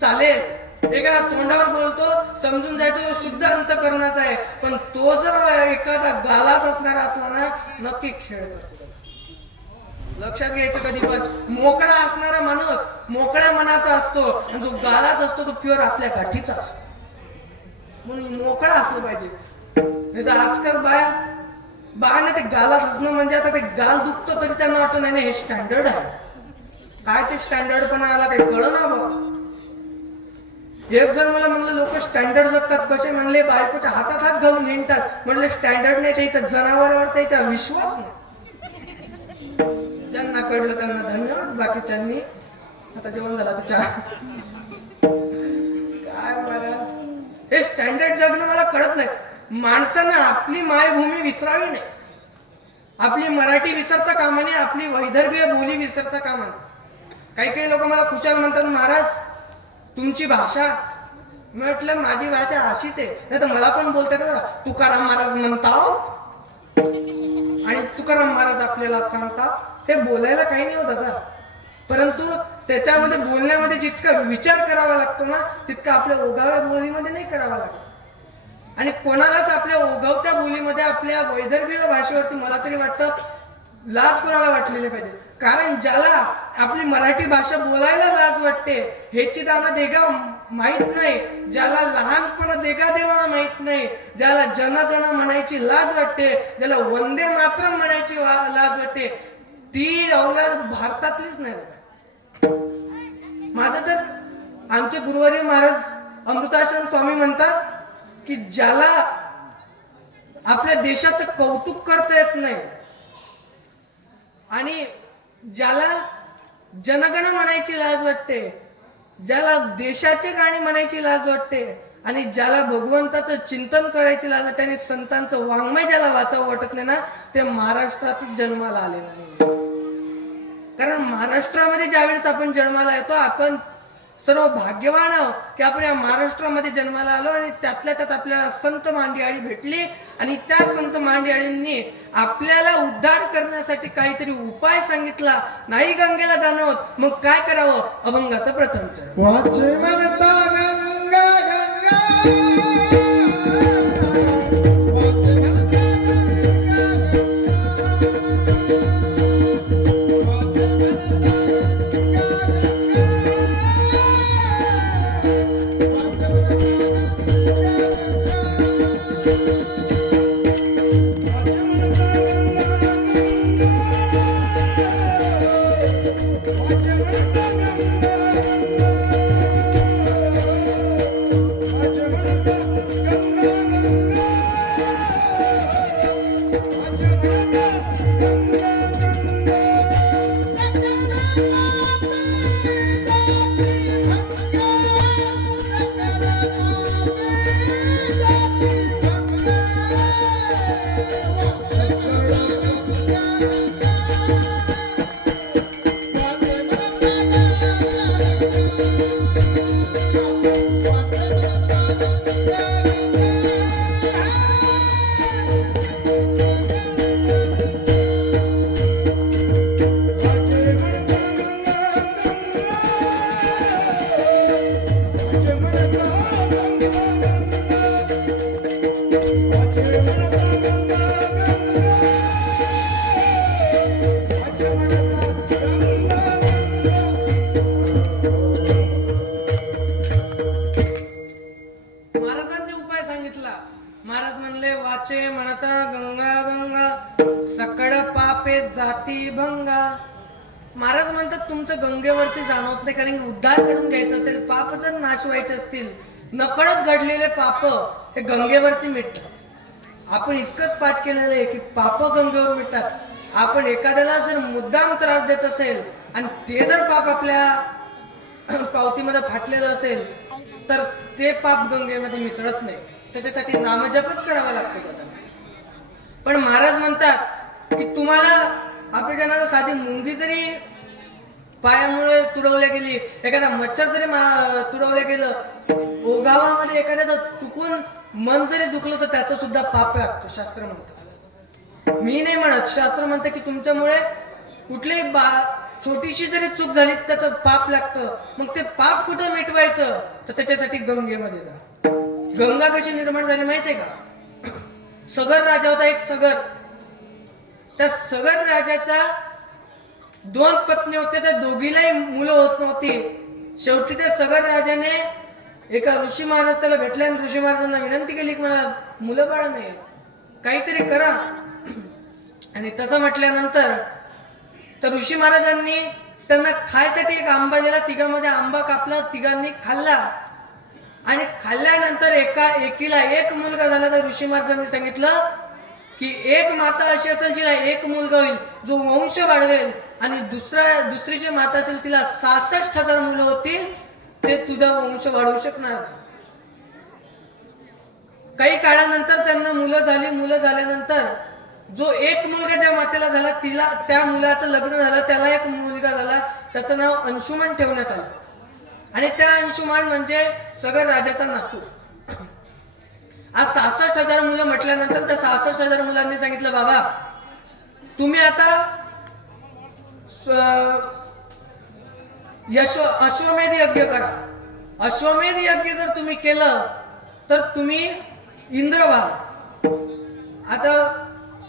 चालेल, एखादा तोंडावर बोलतो समजून जायचं तो शुद्ध अंतकरणाचा आहे, पण तो जर एखादा गालात असणारा असला ना, नक्की खेळ करतो. लक्षात घ्यायचं. कधी पण मोकळा असणारा माणूस मोकळ्या मनाचा असतो आणि जो गालात असतो तो प्युअर आतल्या गाठीचा असतो. म्हणून मोकळा असलं पाहिजे. नाही तर आजकाल बायाने ते गालात असणं म्हणजे आता ते गाल दुखतं तरी त्यांना वाटतं नाही हे स्टँडर्ड आहे. काय ते स्टँडर्ड पण आला काही कळ ना बघ. एक जण मला म्हणलं लोक स्टँडर्ड जगतात कसे, म्हणले बायकोच्या हातात हात घालून हिंडतात. म्हणले स्टँडर्ड नाही, त्याचा जनावरांवर त्याचा विश्वास नाही. ज्यांना कळलं त्यांना धन्यवाद, बाकीच्यांनी आता जेवण झालं तर चहा. काय मला हे स्टँडर्ड जगणं मला कळत नाही. माणसानं आपली मायभूमी विसरावी नाही. आपली मराठी विसरता कामा नये, आपली वैदर्भीय बोली विसरता कामा नये. काही काही लोक मला खुशाल म्हणतात, महाराज तुमची भाषा. म्हटलं माझी भाषा अशीच आहे. नाही तर मला पण बोलतात ना, तुकाराम महाराज म्हणतात आणि तुकाराम महाराज आपल्याला सांगतात. हे बोलायला काही नाही होत दादा, परंतु त्याच्यामध्ये बोलण्यामध्ये जितका विचार करावा लागतो ना, तितका आपल्या ओघाव्या बोलीमध्ये नाही करावा लागतो. आणि कोणालाच आपल्या ओघवत्या बोलीमध्ये, आपल्या वैदर्भीय भाषेवरती मला तरी वाटतं लाज कोणाला वाटलेली पाहिजे. कारण ज्याला आपली मराठी भाषा बोलायला लाज वाटते, ह्याची दाना देगा माहित नाही, ज्याला लहानपण देगा देवा माहित नाही, ज्याला जनगण म्हणायची लाज वाटते, ज्याला वंदे मातरम म्हणायची लाज वाटते, ती अवलाद भारतातलीच नाही. माझं तर आमचे गुरुवारी महाराज अमृताश्रम स्वामी म्हणतात की ज्याला आपल्या देशाचं कौतुक करता येत नाही आणि ज्याला जनगण म्हणायची लाज वाटते, ज्याला देशाचे गाणे म्हणायची लाज वाटते आणि ज्याला भगवंताचं चिंतन करायची लाज वाटते आणि संतांचं वाङ्मय ज्याला वाचावं वाटत नाही ना, ते महाराष्ट्रातच जन्माला आलेलं नाही. कारण महाराष्ट्रामध्ये ज्यावेळेस आपण जन्माला येतो, आपण सर्व भाग्यवान आहोत की आपण या महाराष्ट्रामध्ये जन्माला आलो आणि त्यातल्या त्यात आपल्याला संत मांडियाळी भेटली आणि त्या संत मांडियाळींनी आपल्याला उद्धार करण्यासाठी काहीतरी उपाय सांगितला. नाही गंगेला जाणं होत, मग काय करावं? अभंगाचं प्रथम चरण. वाचे म्हणता गंगा गंगा महाराजांनी उपाय सांगितला. महाराज म्हणले वाचे म्हणता गंगा गंगा सकळ पापे जाती भंगा. महाराज म्हणतात तुमचं गंगेवरती जाणवत नाही, कारण की उद्धार करून घ्यायचा असेल, पाप जर नाश व्हायचे असतील, नकळत घडलेले पाप हे गंगेवरती मिटतात. आपण इतकंच पाठ केलेलं आहे की पाप गंगेवर मिटतात. आपण एखाद्याला जर मुद्दाम त्रास देत असेल आणि ते जर पाप आपल्या पावतीमध्ये फाटलेलं असेल तर ते पाप गंगेमध्ये मिसळत नाही. त्याच्यासाठी नामजपच करावा लागतो का? पण महाराज म्हणतात की तुम्हाला आपल्या जनाला साधी मुंगी जरी पायामुळे तुडवल्या गेली, एखादा मच्छर जरी तुडवलं गेलं, ओगावामध्ये एखाद्याचं चुकून मन जरी दुखलं तर त्याचं सुद्धा पाप लागतं. शास्त्र म्हणतं, मी नाही म्हणत, शास्त्र म्हणतं की तुमच्यामुळे कुठलीही छोटीशी जरी चूक झाली त्याचं पाप लागतं. मग ते पाप कुठं मिटवायचं तर त्याच्यासाठी गंगेमध्ये जा. गंगा कशी निर्माण झाली माहितीये का? सगर राजा होता एक सगर. त्या सगर राजाचा 2 पत्नी होत्या, त्या दोघीलाही मुलं होत नव्हती. शेवटी त्या सगर राजाने एका ऋषी महाराज त्याला भेटले आणि ऋषी महाराजांना विनंती केली की मला मुलं बाळ नाही, काहीतरी करा. आणि तसं म्हटल्यानंतर तर ऋषी महाराजांनी त्यांना खायसाठी एक आंबा दिला. तिघांमध्ये आंबा कापला, तिघांनी खाल्ला आणि खाल्ल्यानंतर एकीला एक मुलगा झाला. तर ऋषी महाराजांनी सांगितलं की एक माता अशी असेल जिला एक मुलगा होईल जो वंश वाढवेल, आणि दुसरी जी माता असेल तिला 66,000 मुलं होतील, ते तुझा वंश वाढवू शकणार. काही काळानंतर त्यांना मुलं झाली. मुलं झाल्यानंतर जो एक मुलगा ज्या मातेला झाला तिला त्या मुलाचं लग्न झालं, त्याला एक मुलगा झाला, त्याचं नाव अंशुमन ठेवण्यात आलं. आणि त्या अंशुमन म्हणजे सगर राजाचा नातू. आज 66,000 मुलं म्हटल्यानंतर त्या 66,000 मुलांनी सांगितलं बाबा तुम्ही आता अश्वमेध यज्ञ करा. अश्वमेध यज्ञ जर तुम्ही केलं तर तुम्ही इंद्र व्हा. आता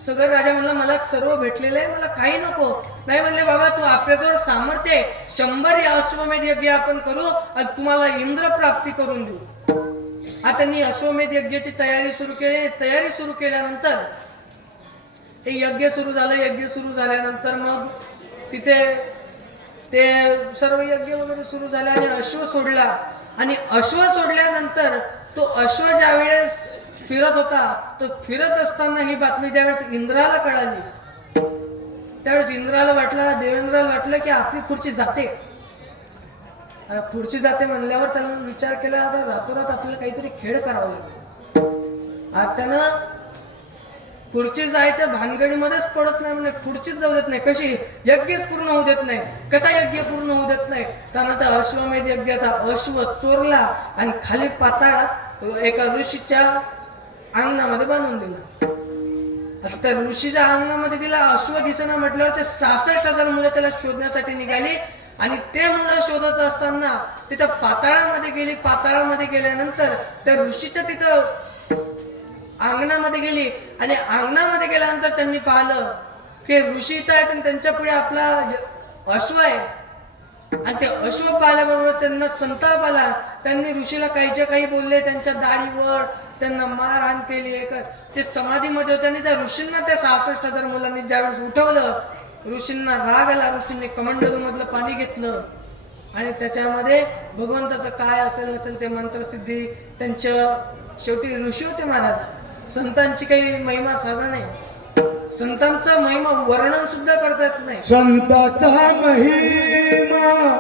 सगर राजा म्हणला मला सर्व भेटलेलं आहे, मला काही नको. नाही म्हणले बाबा तू आपल्याजवळ सामर्थ्य आहे, 100 या अश्वमेध यज्ञ आपण करू आणि तुम्हाला इंद्र प्राप्ती करून देऊ. आता त्यांनी अश्वमेध यज्ञाची तयारी सुरू केली. तयारी सुरू केल्यानंतर ते यज्ञ सुरू झालं. यज्ञ सुरू झाल्यानंतर मग तिथे ते सर्व यज्ञ वगैरे सुरू झाले आणि अश्व सोडला. आणि अश्व सोडल्यानंतर तो अश्व ज्या वेळेस फिरत होता, तो फिरत असताना ही बातमी ज्यावेळेस इंद्राला कळाली, त्यावेळेस इंद्राला वाटलं, देवेंद्राला वाटलं की आपली खुर्ची जाते. आता खुर्ची जाते म्हणल्यावर त्यानं विचार केला आता रातोरात आपल्याला काहीतरी खेळ करावा लागेल. आता त्यानं खुर्ची जायच्या भानगडीमध्येच पडत नाही, म्हणजे खुर्चीच जाऊ देत नाही. कशी? यज्ञच पूर्ण होऊ देत नाही. कसा यज्ञ पूर्ण होऊ देत नाही? त्यानं त्या अश्वमेध यज्ञाचा अश्व चोरला आणि खाली पाताळात एका ऋषीच्या अंगणामध्ये बांधून दिला. आता त्या ऋषीच्या अंगणामध्ये दिला. अश्व दिसेना म्हटल्यावर ते 66,000 मुलं त्याला शोधण्यासाठी निघाली. आणि ते मुलं शोधत असताना तिथं पाताळामध्ये गेली. पाताळामध्ये गेल्यानंतर त्या ऋषीच्या तिथं अंगणामध्ये गेली आणि अंगणामध्ये गेल्यानंतर त्यांनी पाहिलं की ऋषी इथं आहेत आणि त्यांच्या पुढे आपला अश्व आहे. आणि ते अश्व पाहिल्याबरोबर त्यांना संताप आला. त्यांनी ऋषीला काही बोलले, त्यांच्या दाढीवर त्यांना मारहाण केली. ते समाधीमध्ये होते आणि त्या ऋषींना त्या 66,000 मुलांनी ज्यावेळेस उठवलं, ऋषींना राग आला. ऋषींनी कमंडलू मधलं पाणी घेतलं आणि त्याच्यामध्ये भगवंताचं काय असेल नसेल ते मंत्रसिद्धी त्यांच्या, शेवटी ऋषी होते महाराज. संतांची काही महिमा साधा नाही. संतांचं महिमा वर्णन सुद्धा करता येत नाही. संताचा महिमा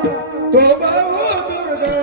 तो बहु दुर्गा.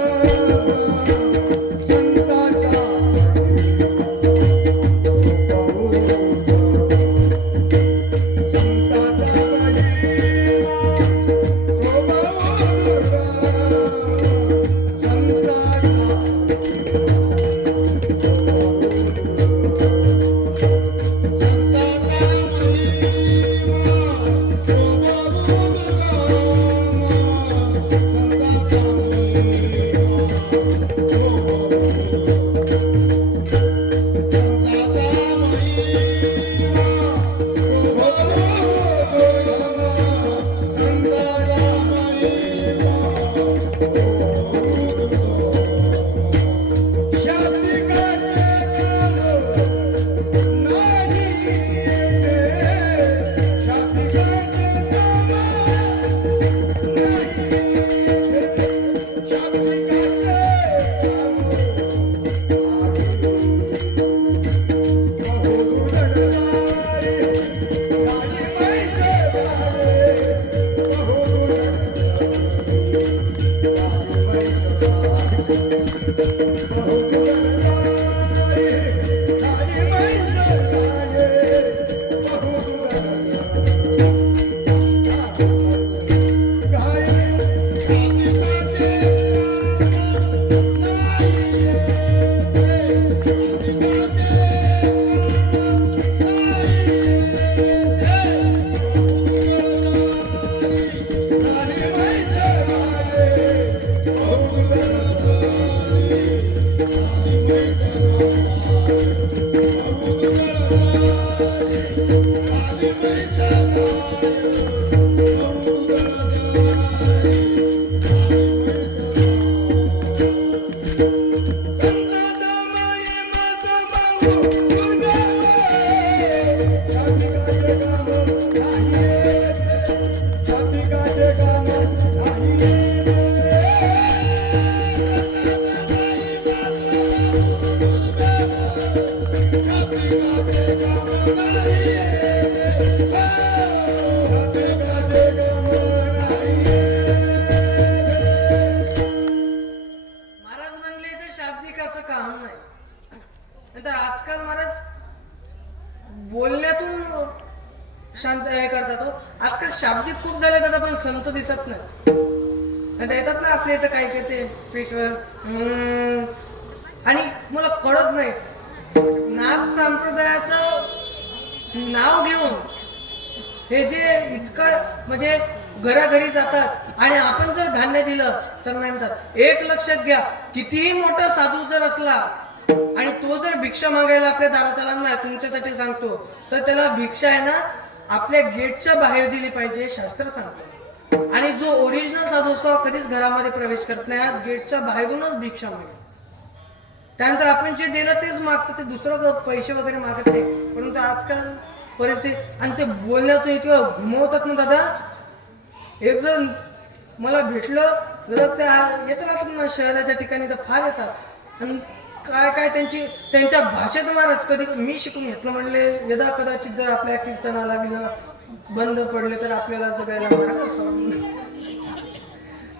महाराज म्हणले इथे शाब्दिकाचं काम नाही. नंतर आजकाल महाराज बोलण्यातून शांत हे करतात हो. आजकाल शाब्दिक खूप झाले दादा, पण संत दिसत नाही. आता येतात ना आपल्या इथं काय काय ते पेशवर आणि मला कळत नाही नाथ संप्रदायाचं नाव घेऊन हे जे इतकं म्हणजे घराघरी जातात आणि आपण जर धान्य दिलं तर नाही म्हणतात. एक लक्षात घ्या, कितीही मोठा साधू जर असला आणि तो जर भिक्षा मागायला आपल्या दारात आला ना, तुमच्यासाठी सांगतो, तर त्याला भिक्षा आहे ना आपल्या गेटच्या बाहेर दिली पाहिजे, शास्त्र सांगतो. आणि जो ओरिजिनल साधू असतो कधीच घरामध्ये प्रवेश करत नाही, गेटच्या बाहेरूनच भिक्षा मागतो. त्यानंतर आपण जे दिलं तेच मागतं, ते दुसरं पैसे वगैरे मागत नाही. परंतु आजकाल परिस्थिती आणि ते बोलण्यातून इतकं घुमवतात ना दादा. एक जण मला भेटलं जर त्या येतात ना शहराच्या ठिकाणी तर फार येतात आणि काय काय त्यांच्या भाषेत महाराज कधी मी शिकून घेतलं. म्हणले यदा कदाचित जर आपल्या कीर्तनाला बंद पडले तर आपल्याला जगायला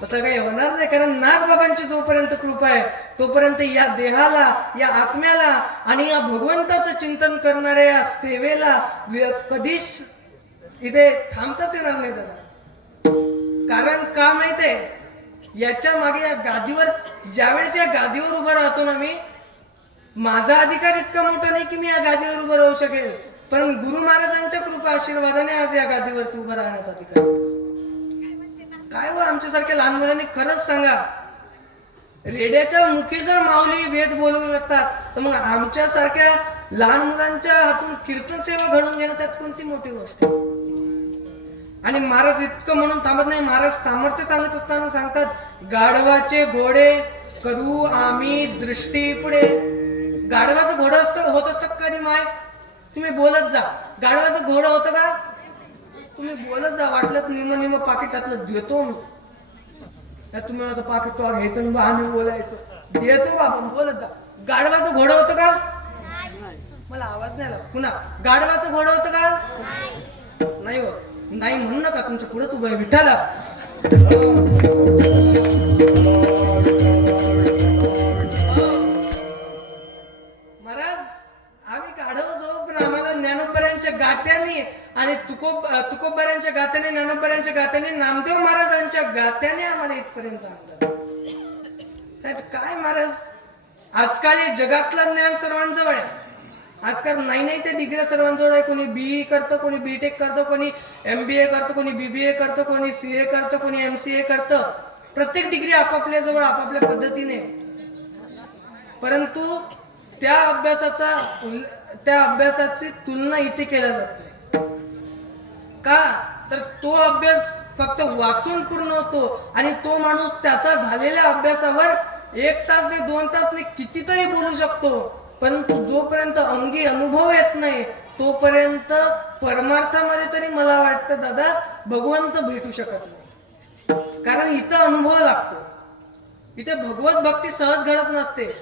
तसं काही होणार नाही. कारण नाथ बाबांची जोपर्यंत कृपा आहे तोपर्यंत या देहाला, या आत्म्याला आणि या भगवंताचं चिंतन करणाऱ्या या सेवेला कधीच इथे थांबताच येणार नाही दादा. कारण का माहितीये, याच्या मागे या गादीवर ज्यावेळेस या गादीवर उभा राहतो ना मी, माझा अधिकार इतका मोठा नाही की मी या गादीवर उभं राहू शकेल, पण गुरु महाराजांच्या कृपा आशीर्वादाने आज या गादीवरती उभं राहण्याचा अधिकार. काय हो आमच्यासारख्या लहान मुलांनी खरंच सांगा, रेड्याच्या मुखी जर माऊली वेद बोलवू लागतात तर मग आमच्यासारख्या लहान मुलांच्या हातून कीर्तन सेवा घडून घेणं त्यात कोणती मोठी गोष्ट. आणि महाराज इतकं म्हणून थांबत नाही. महाराज सामर्थ्य सांगत असताना सांगतात, गाढवाचे घोडे करू आम्ही दृष्टी पुढे. गाढवाचं घोडं होत असतं कधी माय? तुम्ही बोलत जा. गाढवाचं घोडं होतं का? तुम्ही बोलत जा. वाटलं निम पाकिटातलं देतो मी, तुम्ही माझं पाकिट तो घ्यायचं आम्ही बोलायचं, देतो बाबा बोलत जा. गाढवाचं घोडं होतं का? मला आवाज नाही आला. पुन्हा गाढवाचं घोडं होतं का? नाही होत. नाही म्हणू नका, तुमच्या पुढेच उभं आहे विठ्ठला. महाराज आम्ही गाढव जाऊ, पण आम्हाला ज्ञानोबऱ्यांच्या गात्याने आणि तुकोबऱ्यांच्या गात्याने, ज्ञानोबऱ्यांच्या गात्याने, नामदेव महाराजांच्या गात्याने आम्हाला इथपर्यंत आणलं. काय महाराज, आजकाल हे जगातलं ज्ञान सर्वांजवळ आहे. आजकाल नाही ते डिग्री सर्वांजवळ आहे. कोणी बीई करतं, कोणी बीटेक करतं, कोणी MBA करतं, कोणी BBA करतं, कोणी CA करतं, कोणी MCA करतं. प्रत्येक डिग्री आपापल्या जवळ आपापल्या पद्धतीने. परंतु त्या अभ्यासाची तुलना इथे केल्या जात नाही. का तर तो अभ्यास फक्त वाचून पूर्ण होतो आणि तो माणूस त्याचा झालेल्या अभ्यासावर 1 तास ने 2 तास ने कितीतरी बोलू शकतो, परंतु जोपर्यंत अंगी अनुभव येत नाही तोपर्यंत परमार्थामध्ये तरी मला वाटतं दादा भगवंत भेटू शकत नाही. कारण इथं अनुभव लागतो. इथे भगवत भक्ती सहज घडत नसते.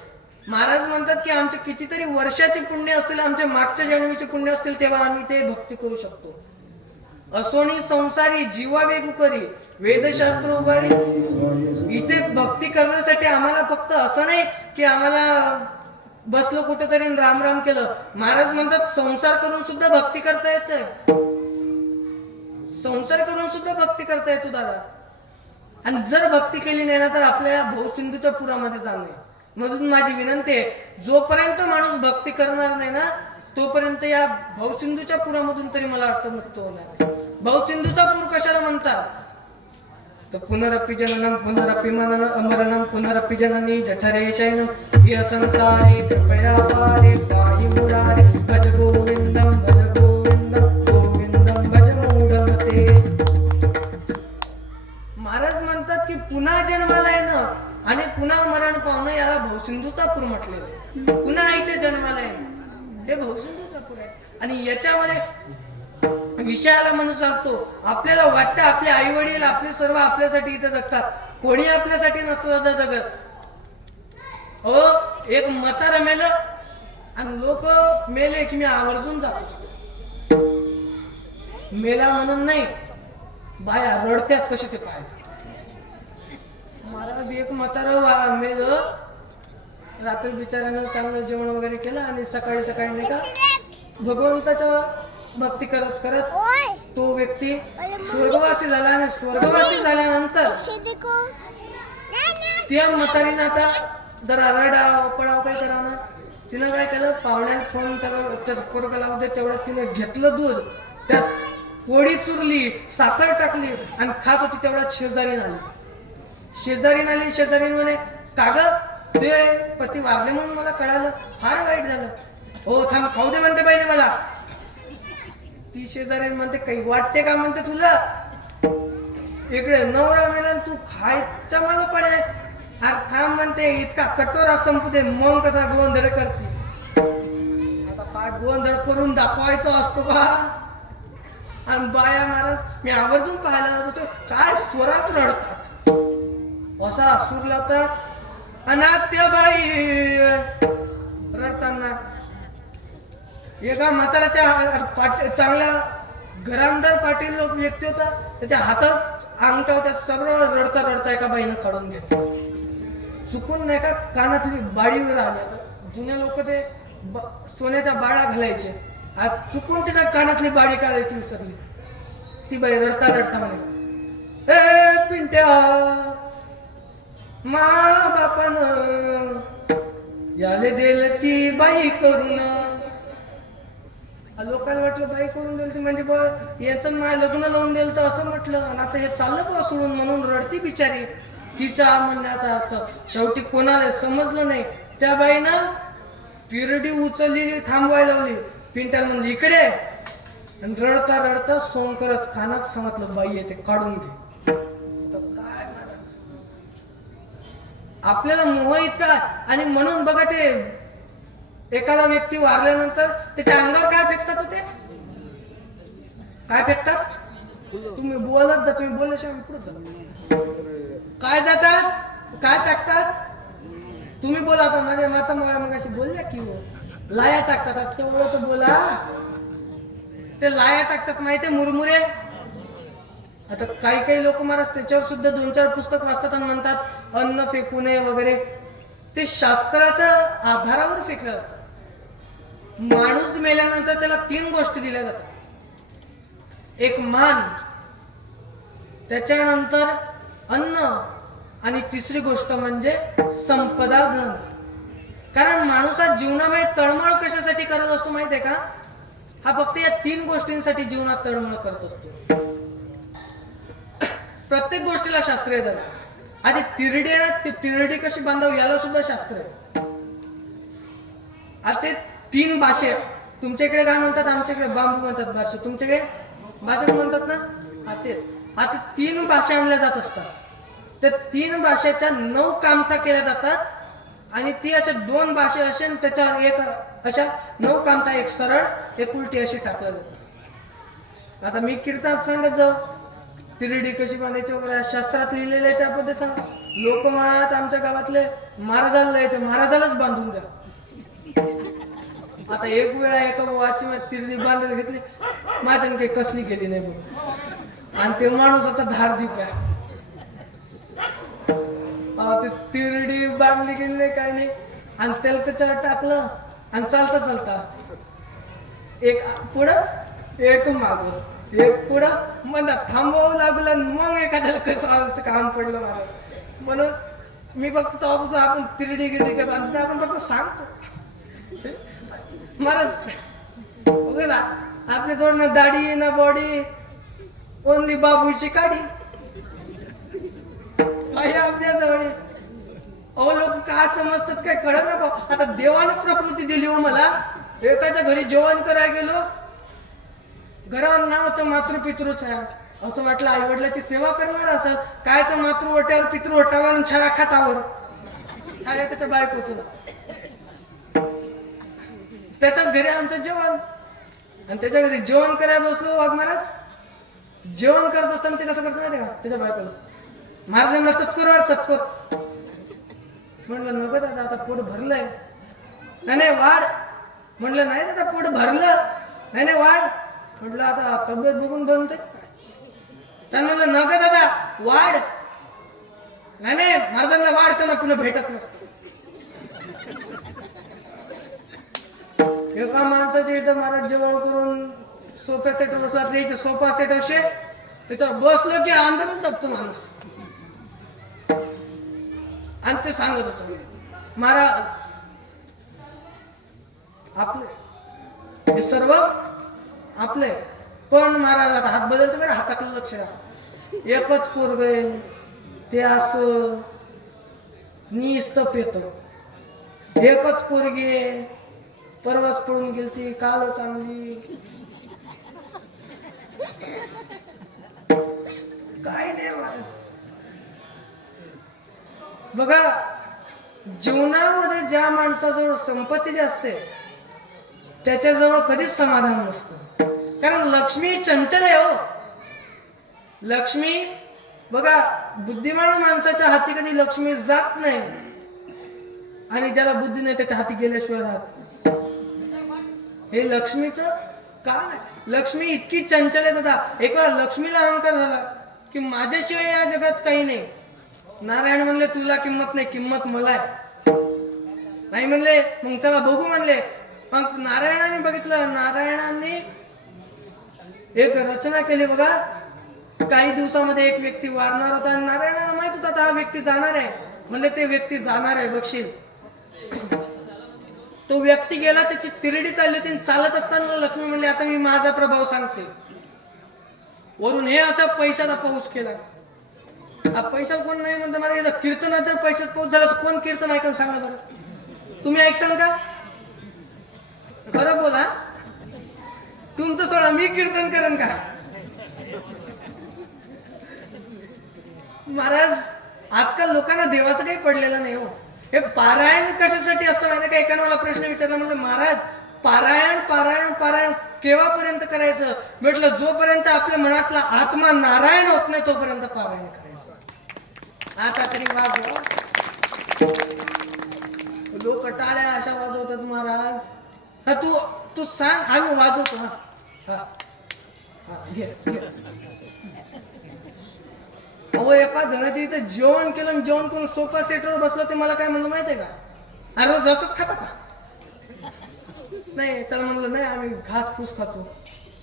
महाराज म्हणतात की आमचे कितीतरी वर्षाचे पुण्य असतील, आमच्या मागच्या जन्मीचे पुण्य असतील, तेव्हा आम्ही ते भक्ती करू शकतो. असोनी संसारी जीवा वेगू करी वेदशास्त्र उभारी इथे भक्ती करण्यासाठी आम्हाला फक्त असं नाही की आम्हाला बसलो कुठेतरी आणि राम राम केलं. महाराज म्हणतात संसार करून सुद्धा भक्ती करता येते. संसार करून सुद्धा भक्ती करता येतो दादा. आणि जर भक्ती केली नाही ना तर आपल्या भवसिंधूच्या पुरामध्ये जाणे. म्हणून माझी विनंती आहे, जोपर्यंत माणूस भक्ती करणार नाही ना तोपर्यंत या भवसिंधूच्या पुरामधून तरी मला वाटतं मुक्त होणार नाही. भवसिंधूचा पूर कशाला म्हणतात तर पुनरपि जननम पुनरपि मरणम पुनरपि जननी जठरे शयनम य संसारे कृपया पारे पाहि मुरारे भज गोविंदम गोविंदम भज मूढमते. महाराज म्हणतात की पुन्हा जन्माला येणं आणि पुन्हा मरण पावणं याला भवसिंधूचा पूर म्हटलेलं आहे. पुन्हा आईच्या जन्माला येणं हे भवसिंधूचा पूर आहे. आणि याच्यामध्ये विषयाला म्हणून सांगतो, आपल्याला वाटतं आपले आई वडील आपले सर्व आपल्यासाठी इथे जगतात. कोणी आपल्यासाठी नसतं दादा जगत. हो, एक म्हातारा मेलं आणि लोक मेले की मी आवर्जून जातो. मेला म्हणून नाही, बाया रडत्यात कसे ते पाय. महाराज एक म्हातारा मेलं, रात्री बिचाऱ्यानं चांगलं जेवण वगैरे केलं आणि सकाळी सकाळी नाही का भगवंताच्या भक्ती करत करत तो व्यक्ती स्वर्गवासी झाला. आणि स्वर्गवासी झाल्यानंतर त्या म्हातारीनं आता जरा रडाव पडाव काय करावं. तिनं काय केलं, पाहुण्यात फोन त्याचा पोरगा लावू दे तेवढ्यात तिने घेतलं दूध, त्यात पोळी चुरली, साखर टाकली आणि खात होती. तेवढ्यात शेजारीन आली. शेजारीन म्हणे काग ते पती वारले म्हणून मला कळालं, फार वाईट झालं. हो थांब खाऊ दे म्हणते पहिले मला. ती शेजारी म्हणते काही वाटते का म्हणते तुला, इकडे नवरा मेला तू खायच्या मागं पडे. अरे थांब म्हणते, इतका कटोरा संपू दे मग कसा गोंधळ करते. आता काय गोंधळ करून दाखवायचं असतो का. आणि बाया महाराज मी आवर्जून पाहायला होतो काय स्वरात रडतात, असा सूर लावतात. अनाथ्य बाई रडताना एका म्हाताऱ्याच्या चांगल्या घरांदार पाटील व्यक्ती होता, त्याच्या हातात अंगठा होता. सर्व रडता रडता एका बाईनं काढून घेतलं. चुकून नाही का कानातली बाळी राहिली. आता जुने लोक ते सोन्याच्या बाळा घालायचे, आज चुकून त्याच्या कानातली बाळी काढायची विसरली. ती बाई रडता रडता म्हणे, ए पिंट्या मा बापानं याले देल ती बाई करून. लोकांना वाटलं बाई करून दिली म्हणजे याचं माझ्या लग्न लावून दिलं तर असं म्हटलं. आणि आता हे चाललं बा सोडून म्हणून रडती बिचारी. तिचा म्हणण्याचा अर्थ शेवटी कोणाला समजलं नाही. त्या बाईनं तिरडी उचलली, थांबवायला लावली. पिंट्याला म्हणली इकडे. आणि रडता रडता सोंग करत कानात सांगितलं बाई येते काढून घे. काय महाराज आपल्याला मोह इतका. आणि म्हणून बघा ते एखादा व्यक्ती वारल्यानंतर त्याच्या अंगावर काय फेकतात होते, काय फेकतात. तुम्ही बोलत जा, तुम्ही बोलल्याशिवाय पुढे जा. काय जातात काय टाकतात तुम्ही बोला. आता माझ्या माता मग अशी बोलल्या की लाया टाकतात. तेवढं तर बोला. ते लाया टाकतात माहितीये मुरमुरे. आता काही लोक महाराज त्याच्यावर सुद्धा 2-4 पुस्तक वाचतात आणि म्हणतात अन्न फेकू नये वगैरे. ते शास्त्राच्या आधारावर फेकलं जातं. माणूस मेल्यानंतर त्याला 3 गोष्टी दिल्या जातात. एक मान, त्याच्यानंतर अन्न आणि तिसरी गोष्ट म्हणजे संपदा धन. कारण माणूस हा जीवनामध्ये तळमळ कशासाठी करत असतो माहितीये का, हा फक्त या 3 गोष्टींसाठी जीवनात तळमळ करत असतो. प्रत्येक गोष्टीला शास्त्र आहे. आधी तिरडी आहे, ती तिरडी कशी बांधावी याला सुद्धा शास्त्र आहे. आता 3 भाषे तुमच्या इकडे काय म्हणतात, आमच्या इकडे बांबू म्हणतात भाषा, तुमच्याकडे भाषा म्हणतात ना. आता 3 भाषा आणल्या जात असतात. त्या 3 भाषेच्या 9 कामता केल्या जातात. आणि ती अशा 2 भाषा असे त्याच्यावर एक अशा 9 कामता, एक सरळ एक उलटी अशी टाकल्या जातात. आता मी कीर्तनात सांगत जाऊ तिरडी कशी बांधायची वगैरे शास्त्रात लिहिलेलं आहे त्या पद्धती सांग. लोक म्हणतात आमच्या गावातले महाराजाला येते, महाराजालाच बांधून द्या. आता एक वेळा एका वाची तिरडी बांधायला घेतली, माझ्याने काही कसली केली नाही बघ. आणि ते माणूस आता धारदीप आहे. अहो ते तिरडी बांधली गेली नाही काय नाही आणि तेल त्याच्यावर टाकलं आणि चालता चालता एक पुढं एक माग एक पुढं मधात थांबवावं लागलं आणि मग एखाद्याला कसं असं काम पडलं मला म्हणून मी फक्त तेव्हापासून आपण तिरडी गिरडी काय बांधतो आपण फक्त सांगतो महाराज बघा आपल्या जवळ ना दाढी ना बॉडी ओनली बाबूची काडी आहे आपल्या जवळ अहो लोक काय समजतात काय कळत ना आता देवानं प्रकृती दिली हो मला एकाच्या घरी जेवण करायला गेलो घरावर नाव होतं मातृपितृच आहे असं वाटलं आई वडिलाची सेवा करणार असं कायचं मातृ ओट्यावर पितृ ओटावर आणि छाया खाटावर छाया त्याच्या बायकोचं त्याच्याच घरी आमचं जेवण आणि त्याच्या घरी जेवण करायला बसलो वाघ महाराज जेवण करत असताना ते कसं करतो माहिती का त्याच्या बायकोला महाराजांना चतकोर म्हणलं नको दादा आता पोट भरलंय नाही वाढ म्हणलं नाही दादा पोट भरलं नाही वाढ म्हटलं आता तब्येत बघून बनते त्यांना म्हणलं नको दादा वाढ नाही महाराजांना वाढताना पुन्हा भेटत नसतं एका माणसाच्या इथं महाराज जेवण करून सोफा सेट बसला त्याचे सोफा सेट असे त्याच्यावर बसलं की अंधारच दाबतो माणूस आणि ते सांगत होतो महाराज आपले हे सर्व आपले पण महाराज आता हात बदलतो बरं हाताकडे लक्ष द्या एकच पोरग ते असं निस्तप येत एकच पोरगी परवाच पळून गेलती काल चांगली काय नाही महाराज बघा जीवनामध्ये ज्या माणसाजवळ संपत्ती असते त्याच्याजवळ कधीच समाधान नसतं कारण लक्ष्मी चंचल आहे हो लक्ष्मी बघा बुद्धिमान माणसाच्या हाती कधी लक्ष्मी जात नाही आणि ज्याला बुद्धी नाही त्याच्या हाती गेल्याशिवाय राहत हे लक्ष्मीचं काम आहे लक्ष्मी इतकी चंचल आहे दादा एक वेळा लक्ष्मीला अहंकार झाला की माझ्याशिवाय या जगात काही नाही नारायण म्हणले तुला किंमत नाही किंमत मला आहे नाही म्हणले मग चला बघू म्हणले मग नारायणाने बघितलं नारायणाने एक रचना केली बघा काही दिवसामध्ये एक व्यक्ती वारणार होता आणि नारायणाला माहित होता हा व्यक्ती जाणार आहे म्हणले ते व्यक्ती जाणार आहे बघशील तो व्यक्ती गेला त्याची तिरडी चालली होती चालत असताना लक्ष्मी म्हणले आता मी माझा प्रभाव सांगते वरून हे असं पैशाचा पाऊस केला पैसा कोण नाही म्हणतो मला कीर्तन तर पैशाच पाऊस झाला तर कोण कीर्तन ऐकून सांगा बरं तुम्ही ऐकसाल का खरं बोला तुमचं सोडा मी कीर्तन करेन का महाराज आजकाल लोकांना देवाचं काही पडलेलं नाही हो हे पारायण कशासाठी असतं माहिती का एकाने मला प्रश्न विचारला म्हटलं महाराज पारायण पारायण पारायण केव्हापर्यंत करायचं म्हटलं जोपर्यंत आपल्या मनातला आत्मा नारायण होत नाही तोपर्यंत पारायण करायचं आता तरी वाजव लोक टाळ्या अशा वाजवतात महाराज हा तू सांग आम्ही वाजवतो हा घे अहो एका जणाच्या इथे जेवण केलं जेवण करून सोफा सेटवर बसलं ते मला काय म्हणलं माहितीये का अरे रोज असंच खाता का नाही त्याला म्हणलं नाही आम्ही घास फूस खातो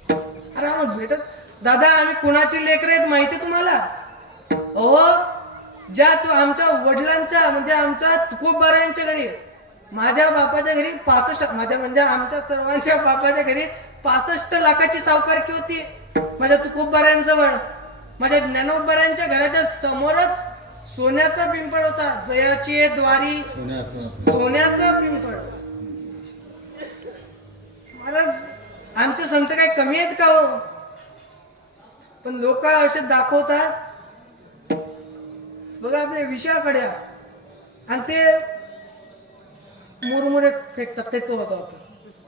अरे आम्हाला भेटत दादा आम्ही कुणाची लेकरं आहेत माहिती तुम्हाला अहो ज्या तू आमच्या वडिलांच्या म्हणजे आमच्या तुकोबारायांच्या घरी माझ्या बापाच्या घरी 65 माझ्या म्हणजे आमच्या सर्वांच्या बापाच्या घरी 65 लाखाची सावकारकी होती माझ्या तुकोबारायांजवळ माझ्या ज्ञानोबारायांच्या घराच्या समोरच सोन्याचा पिंपळ होता जयाची द्वारी सोन्याचा पिंपळ महाराज आमचे संत काही कमी आहेत का हो पण लोक असे दाखवतात बघा आपल्या विषयाकडे आणि ते मुरमुरे फेकतात तेच होतं आपण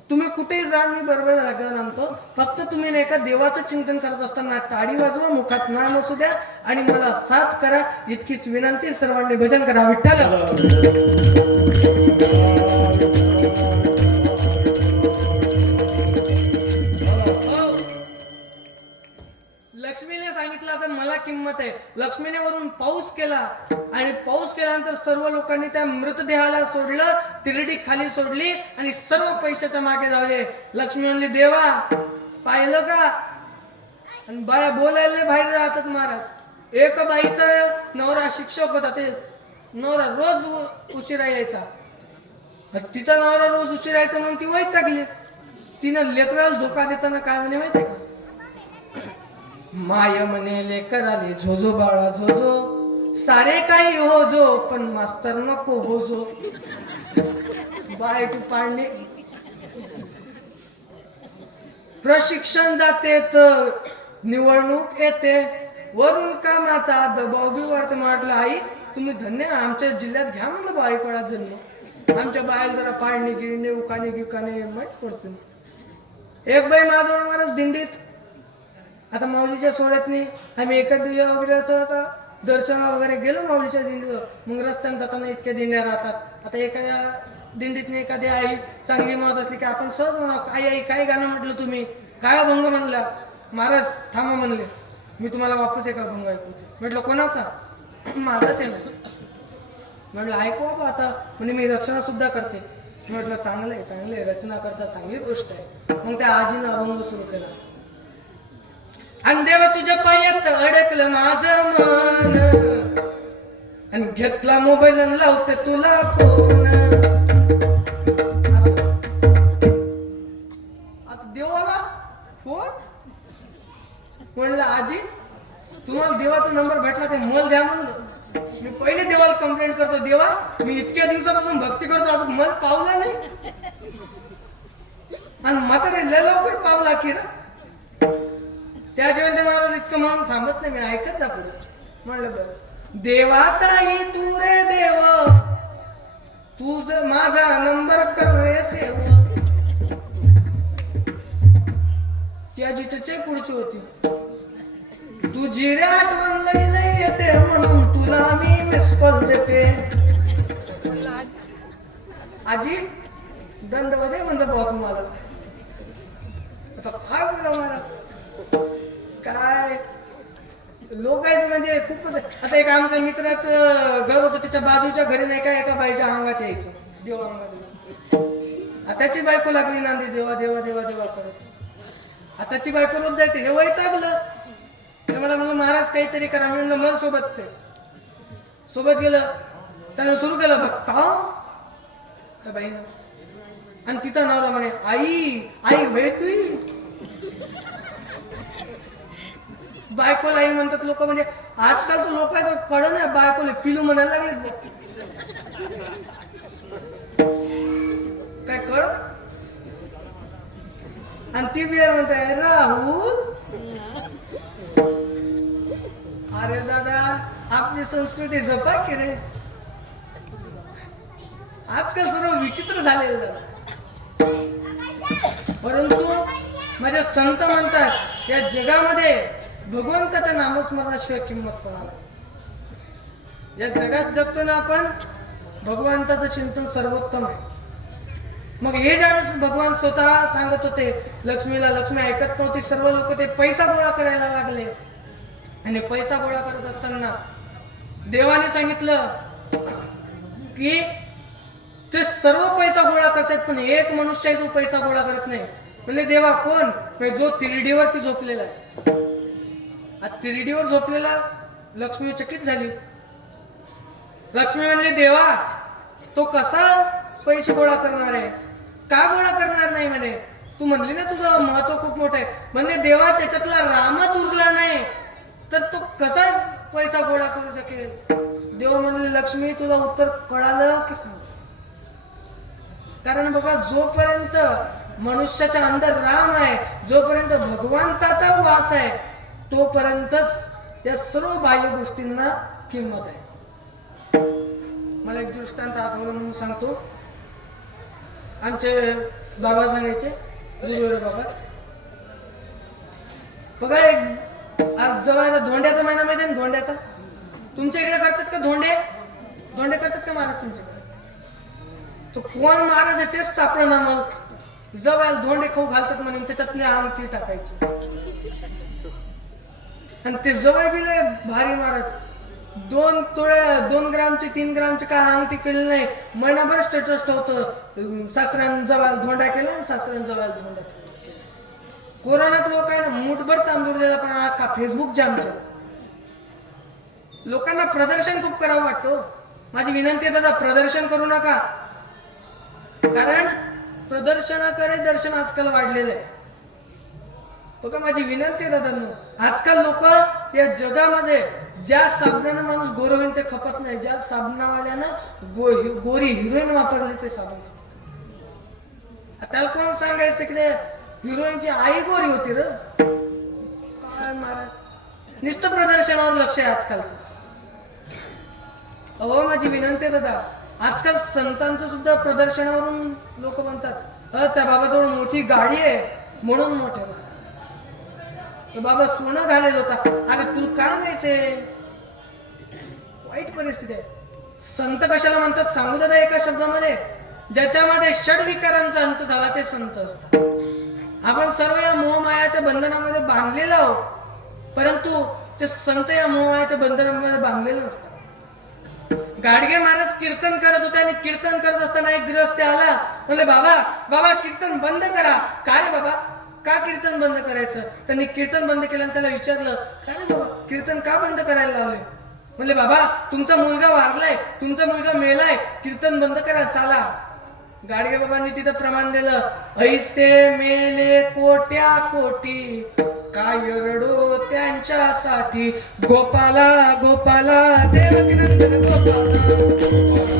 तुम्ही कुठेही जा मी बरोबर जागा आणतो फक्त तुम्ही नाही का देवाचं चिंतन करत असताना टाळी वाजवा मुखात नाम असू द्या आणि मला साथ करा इतकीच विनंती सर्वांनी भजन करा विठ्ठल लक्ष्मीने सांगितलं तर मला किंमत आहे लक्ष्मीने वरून पाऊस केला आणि पाऊस केल्यानंतर सर्व लोकांनी त्या मृतदेहाला सोडलं, तिरडी खाली सोडली आणि सर्व पैशाच्या मागे धावले. लक्ष्मी म्हणली, देवा पाहिलं का? आणि बाया बोलायला बाहेर राहतात महाराज. एक बाईचा नवरा शिक्षक होता, ते नवरा रोज उशिरा यायचा. तिचा नवरा रोज उशिरा यायचा म्हणून ती वैतागली. तिनं लेकराला झोका देताना काय म्हणे माहितीये का? माय म्हणे लेकराले झोझो बाळा झोझो, सारे काही हो जो पण मास्तर नको हो जो. बायची पाळणी. प्रशिक्षण जाते तर निवडणूक येते, वरून कामाचा दबाव बी वाढते. म्हटलं आई तुम्ही धन्य, आमच्या जिल्ह्यात घ्या म्हणलं बाईकडा जन्म. आमच्या बायला जरा पाळणी गिळणे उकाणे गिकाणे माहीत पडते. एक बाई माझ्याजवळ महाराज दिंडीत, आता माऊलीच्या सोहळ्यात नाही आम्ही एका दिवशी वगैरे होता, दर्शना वगैरे गेलो माऊलीच्या दिंडीवर. मग रस्त्याने जाताना इतक्या दिंड्या राहतात. आता एखाद्या दिंडीतनी एखादी आई चांगली म्हणत असली की आपण सहज म्हणा, काय आई काय गाणं म्हटलं तुम्ही, काय अभंग म्हणला? महाराज थांबा म्हणले, मी तुम्हाला वापस एका अभंग ऐकवते. म्हटलं कोणाचा? माझाच आहे ना. म्हटलं ऐकू बाबा आता. म्हणजे मी रचना सुद्धा करते. म्हटलं चांगलं आहे, चांगलं आहे, रचना करता चांगली गोष्ट आहे. मग त्या आजीनं अभंग सुरू केला. आणि देवा तुझ्या पायात अडकलं माझं मन, आणि घेतला मोबाईल आणि लावते तुला फोन. आता देवाला फोन. म्हणलं आजी तुम्हाला देवाचा नंबर भेटला ते मल द्या म्हणलं. मी पहिले देवाला कंप्लेंट करतो, देवा मी इतक्या दिवसापासून भक्ती करतो, आज मल पावला नाही. आणि म्हातारे लय लवकर पावला की ना. त्या जयंती महाराज इतकं म्हणून थांबत नाही, मी ऐकत जा पुढे. म्हणलं बरं, देवाचाही तू रे देव, तुझ माझा नंबर कर रे सेव. ती आजी त्याच्या पुढची होती. तुझी रे आठवण लई लई येते म्हणून तुला मी मिस कॉल देते. आजी दंडवदे म्हणलं भाऊ तुम्हाला. आता काय बोला महाराज, काय लोकांचं म्हणजे खूपच. आता एक आमच्या मित्राचं घर होतं, त्याच्या बाजूच्या घरी नाही का एका बाईच्या अंगात यायचं देवा अंगात. त्याची बायको लागली नांदी देवा देवा देवा देवा करत. आताची बायको रोज जायचं. हे वैतागलं. ते मला म्हणलं महाराज काहीतरी करा. मी म्हणलं मन सोबत ते सोबत गेलं. त्यानं सुरू केलं भक्ता त्या बाईनं. आणि तिचा नवरा म्हणे आई आई होय तुई. बायकोला आई म्हणतात लोक. म्हणजे आजकाल तर लोकांचं कळलं नाही, बायकोला पिलू म्हणायला लागले. काय कळत. आणि ती बियार म्हणते राहुल. अरे दादा आपली संस्कृती जपा की रे. आजकाल सर्व विचित्र झालेलं. परंतु माझ्या संत म्हणतात या जगामध्ये भगवंताच्या नामस्मरणाशिवाय किंमत कोणाला. या जगात जगतो ना आपण, भगवंताचं चिंतन सर्वोत्तम आहे. मग हे ज्यावेळेस भगवान स्वतः सांगत होते लक्ष्मीला, लक्ष्मी ऐकत नव्हती. सर्व लोक ते पैसा गोळा करायला लागले. आणि पैसा गोळा करत असताना देवाने सांगितलं की ते सर्व पैसा गोळा करतात पण एक मनुष्य जो पैसा गोळा करत नाही. म्हणजे देवा कोण? जो तिरडीवरती झोपलेला आहे. तिरडीवर झोपलेला लक्ष्मी चकित झाली. लक्ष्मी म्हणली देवा तो कसा पैसे गोळा करणार आहे, का गोळा करणार नाही म्हणे. तू म्हणली ना तुझं महत्व खूप मोठं आहे. म्हणजे देवा त्याच्यातला रामच उरला नाही तर तो कसा पैसा गोळा करू शकेल. देव म्हणले लक्ष्मी तुला उत्तर कळालं की सांग. कारण बघा जोपर्यंत मनुष्याच्या अंदर राम आहे, जोपर्यंत भगवंताचा वास आहे, तोपर्यंतच या सर्व बाह्य गोष्टींना किंमत आहे. मला एक दृष्टांत आठवलं म्हणून सांगतो. आमचे बाबा सांगायचे गुरुवार बाबा बघा एक आज जवळ धोंड्याचा महिना माहिती आहे. धोंड्याचा तुमच्या इकडे करतात का? धोंडे धोंडे करतात का महाराज तुमच्याकडे? तो कोण महाराज आहे तेच सापडा ना. मग जवळ धोंडे खाऊ घालतात म्हणून त्याच्यातली आमटी टाकायची. आणि ते जवळ बिले भारी महाराज. 2 ग्रामची 3 ग्रामची काय अंगठी केली नाही, महिनाभर स्टेटस ठेवतं सासऱ्यानं जवळ धोंडा केला आणि सासऱ्यानं जवळ धोंडा केला. कोरोनात लोकांना मुठभर तांदूळ दिला पण अख्खा फेसबुक जाम केला. लोकांना प्रदर्शन खूप करावं वाटतं. माझी विनंती आहे दादा, प्रदर्शन करू नका, कारण प्रदर्शनाकडे दर्शन आजकाल वाढलेलं आहे. बघा माझी विनंती आहे दादांनो, आजकाल लोक या जगामध्ये ज्या साबणानं माणूस गोर होईल ते खपत नाही, ज्या साबणावाल्यानं गोरी हिरोईन वापरली ते साबण खपत. त्याला कोण सांगायचं की हिरोईनची आई गोरी होती र काय महाराज. नुसतं प्रदर्शनावर लक्ष आहे आजकालचं. अहो माझी विनंती आहे दादा, आजकाल संतांचं सुद्धा प्रदर्शनावरून लोक म्हणतात त्या बाबाजवळ मोठी गाडी आहे म्हणून मोठे महाराज. बाबा सोनं घालेल होता, अरे तुला काय माहितीये, वाईट परिस्थिती आहे. संत कशाला म्हणतात सांगू दादा एका शब्दामध्ये, ज्याच्यामध्ये षडविकारांचा अंत झाला ते संत असतात. आपण सर्व या मोहमायाच्या बंधनामध्ये बांधलेलो आहोत, परंतु ते संत या मोहमायाच्या बंधनामध्ये बांधलेले नसतात. गाडगे महाराज कीर्तन करत होते आणि कीर्तन करत असताना एक गृहस्थ आला, म्हणले बाबा बाबा कीर्तन बंद करा. का रे बाबा, का कीर्तन बंद करायचं? त्यांनी कीर्तन बंद केलं आणि त्याला विचारलं, का रे बाबा कीर्तन का बंद करायला लावले? म्हणले बाबा तुमचा मुलगा वारलाय, तुमचा मुलगा मेलाय, कीर्तन बंद करा चाला. गाडगे बाबांनी तिथं प्रमाण दिलं, ऐसे मेले कोट्या कोटी, काय रडो त्यांच्यासाठी, गोपाला गोपाला देवकी नंदन गोपाला.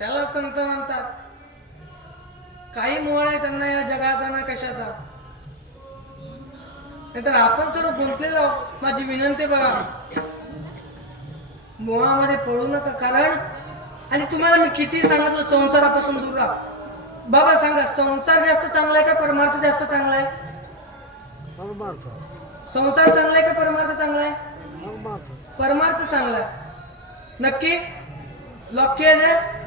त्याला संत म्हणतात. काही मोह आहे त्यांना या जगाचा ना कशाचा, नाहीतर आपण सर्व गुंतलेलो आहोत. माझी विनंती बघा, मोहामध्ये पडू नका. कारण आणि तुम्हाला मी किती सांगितलं संसारापासून दूर राहा. बाबा सांगा, संसार जास्त चांगला आहे का परमार्थ जास्त चांगला आहे? संसार चांगला आहे का परमार्थ चांगला आहे? परमार्थ चांगला आहे. नक्की लॉक केलं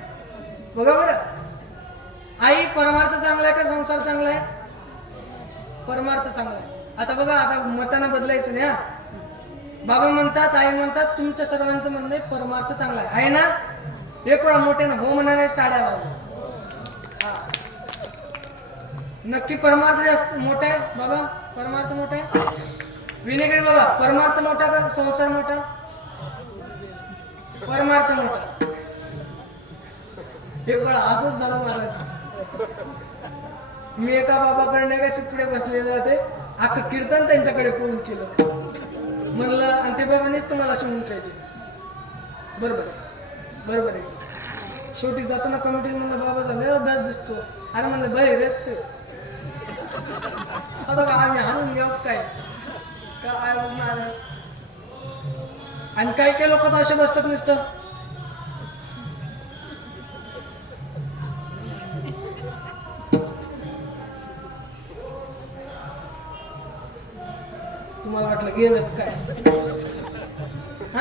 बघा बरं. आई परमार्थ चांगला आहे का संसार चांगला आहे? परमार्थ चांगला आहे. आता बघा, आता मतानं बदलायचं नाही हा. बाबा म्हणतात, आई म्हणतात, तुमच्या सर्वांचं म्हणणं आहे परमार्थ चांगला आहे ना? एक वेळा मोठ्यानं हो म्हणाले टाळ्या वाजवा. नक्की परमार्थ जास्त मोठा आहे बाबा? परमार्थ मोठा आहे? विनेकरी बाबा, परमार्थ मोठा का संसार मोठा? परमार्थ मोठा. एक वेळा असंच झालं महाराज. मी एका बाबाकडे नाही का पुढे बसलेले होते, अख्खं कीर्तन त्यांच्याकडे पळून केलं म्हणलं, आणि ते बाबानेच तुम्हाला शिवून खायचे. बरोबर आहे, बरोबर आहे. शेवटी जाताना कमिटी म्हणलं, बाबा झाले अभ्यास दिसतो. अरे म्हणलं बाहेर येत ते आता का आम्ही आणून घेऊ काय काय महाराज. आणि काही काही लोक तर असे बसतात नुसतं, तुम्हाला वाटलं गेलं काय?